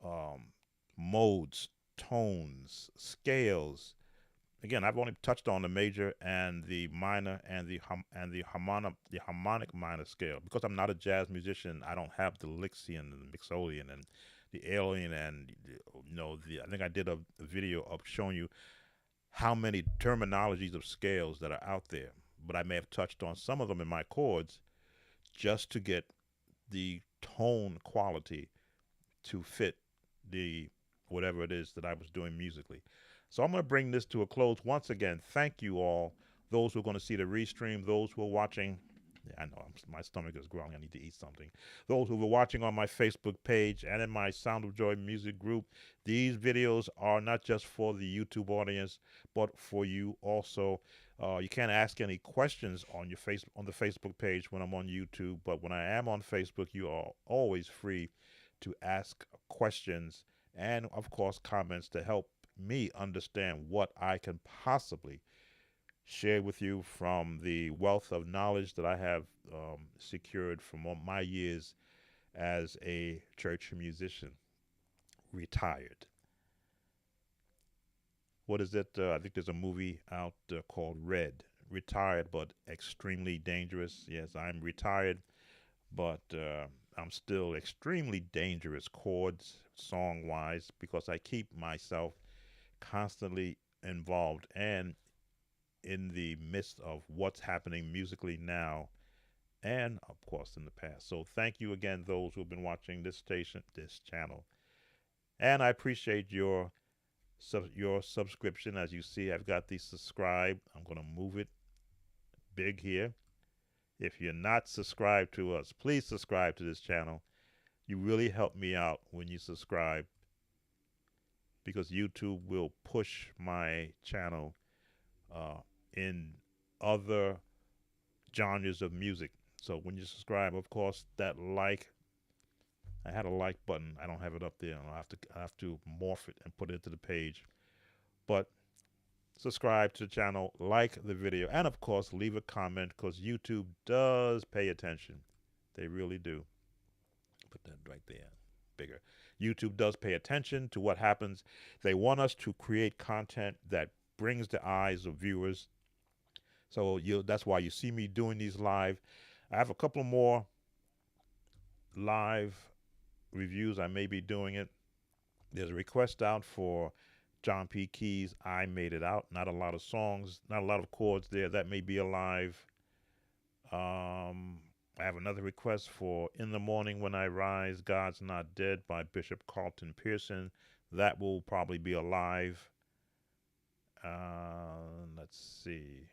um, modes, tones, scales. Again, I've only touched on the major and the minor and the harmonic minor scale because I'm not a jazz musician. I don't have the Lixian and the Mixolydian and the Alien and the. I think I did a video of showing you how many terminologies of scales that are out there, but I may have touched on some of them in my chords just to get the tone quality to fit the whatever it is that I was doing musically. So I'm going to bring this to a close. Once again, thank you all. Those who are going to see the restream, those who are watching, yeah, I know my stomach is growling. I need to eat something. Those who are watching on my Facebook page and in my Sound of Joy music group, these videos are not just for the YouTube audience, but for you also. You can't ask any questions on on the Facebook page when I'm on YouTube, but when I am on Facebook, you are always free to ask questions and, of course, comments to help me understand what I can possibly share with you from the wealth of knowledge that I have secured from all my years as a church musician, retired. What is it? I think there's a movie out called Red. Retired, but extremely dangerous. Yes, I'm retired, but I'm still extremely dangerous chords, song wise, because I keep myself constantly involved and in the midst of what's happening musically now and of course in the past. So thank you again, those who've been watching this station, this channel, and I appreciate your subscription. As you see, I've got the subscribe. I'm going to move it big here. If you're not subscribed to us, please subscribe to this channel. You really help me out when you subscribe because YouTube will push my channel uh, in other genres of music. So when you subscribe, of course, that like, I had a like button. I don't have it up there. I have to morph it and put it into the page. But subscribe to the channel, like the video, and of course, leave a comment because YouTube does pay attention. They really do. Put that right there, bigger. YouTube does pay attention to what happens. They want us to create content that brings the eyes of viewers. So that's why you see me doing these live. I have a couple more live reviews. I may be doing it. There's a request out for John P. Key's I Made It Out. Not a lot of songs, not a lot of chords there. That may be a live. I have another request for In the Morning When I Rise, God's Not Dead by Bishop Carlton Pearson. That will probably be a live. Let's see.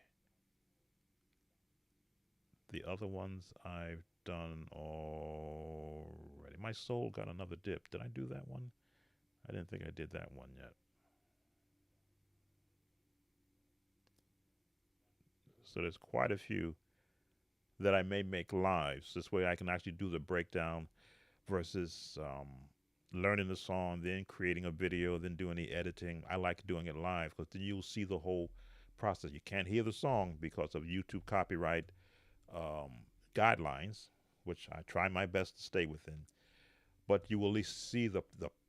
The other ones I've done already. My Soul Got Another Dip. Did I do that one? I didn't think I did that one yet. So there's quite a few that I may make lives. This way I can actually do the breakdown versus learning the song, then creating a video, then doing the editing. I like doing it live because then you'll see the whole process. You can't hear the song because of YouTube copyright um, guidelines, which I try my best to stay within. But you will at least see the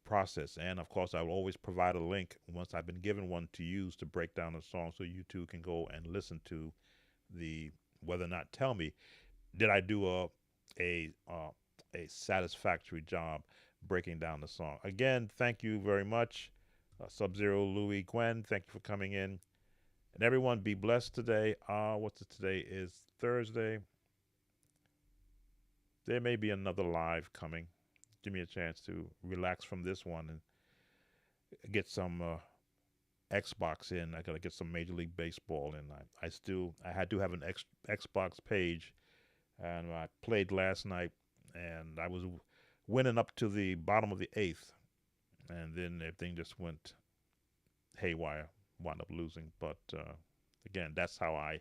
process. And of course, I will always provide a link once I've been given one to use to break down the song so you too can go and listen to the whether or not tell me did I do a uh, a satisfactory job breaking down the song. Again, thank you very much, Sub Zero, Louis, Gwen. Thank you for coming in, and everyone be blessed today. What's it today? Is Thursday. There may be another live coming. Give me a chance to relax from this one and get some Xbox in. I gotta get some Major League Baseball in. I had to have an Xbox page, and I played last night, and I was winning up to the bottom of the eighth, and then everything just went haywire. Wound up losing, but again, that's how I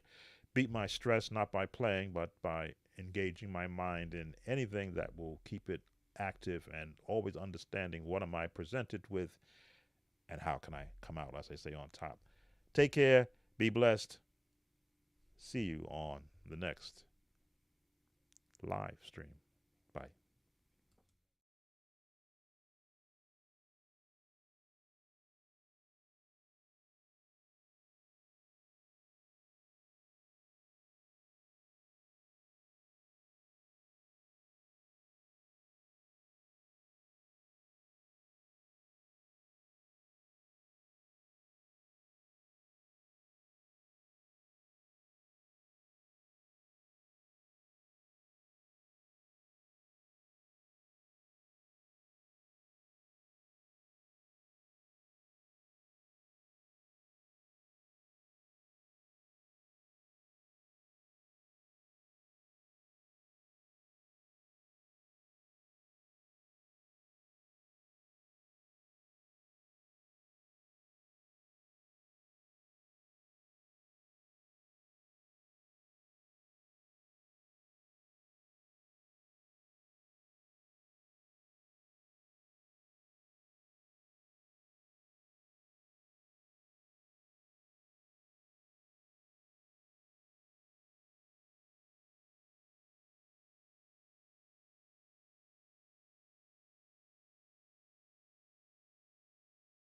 beat my stress, not by playing, but by engaging my mind in anything that will keep it active and always understanding what am I presented with and how can I come out, as I say, on top. Take care. Be blessed. See you on the next live stream. Bye.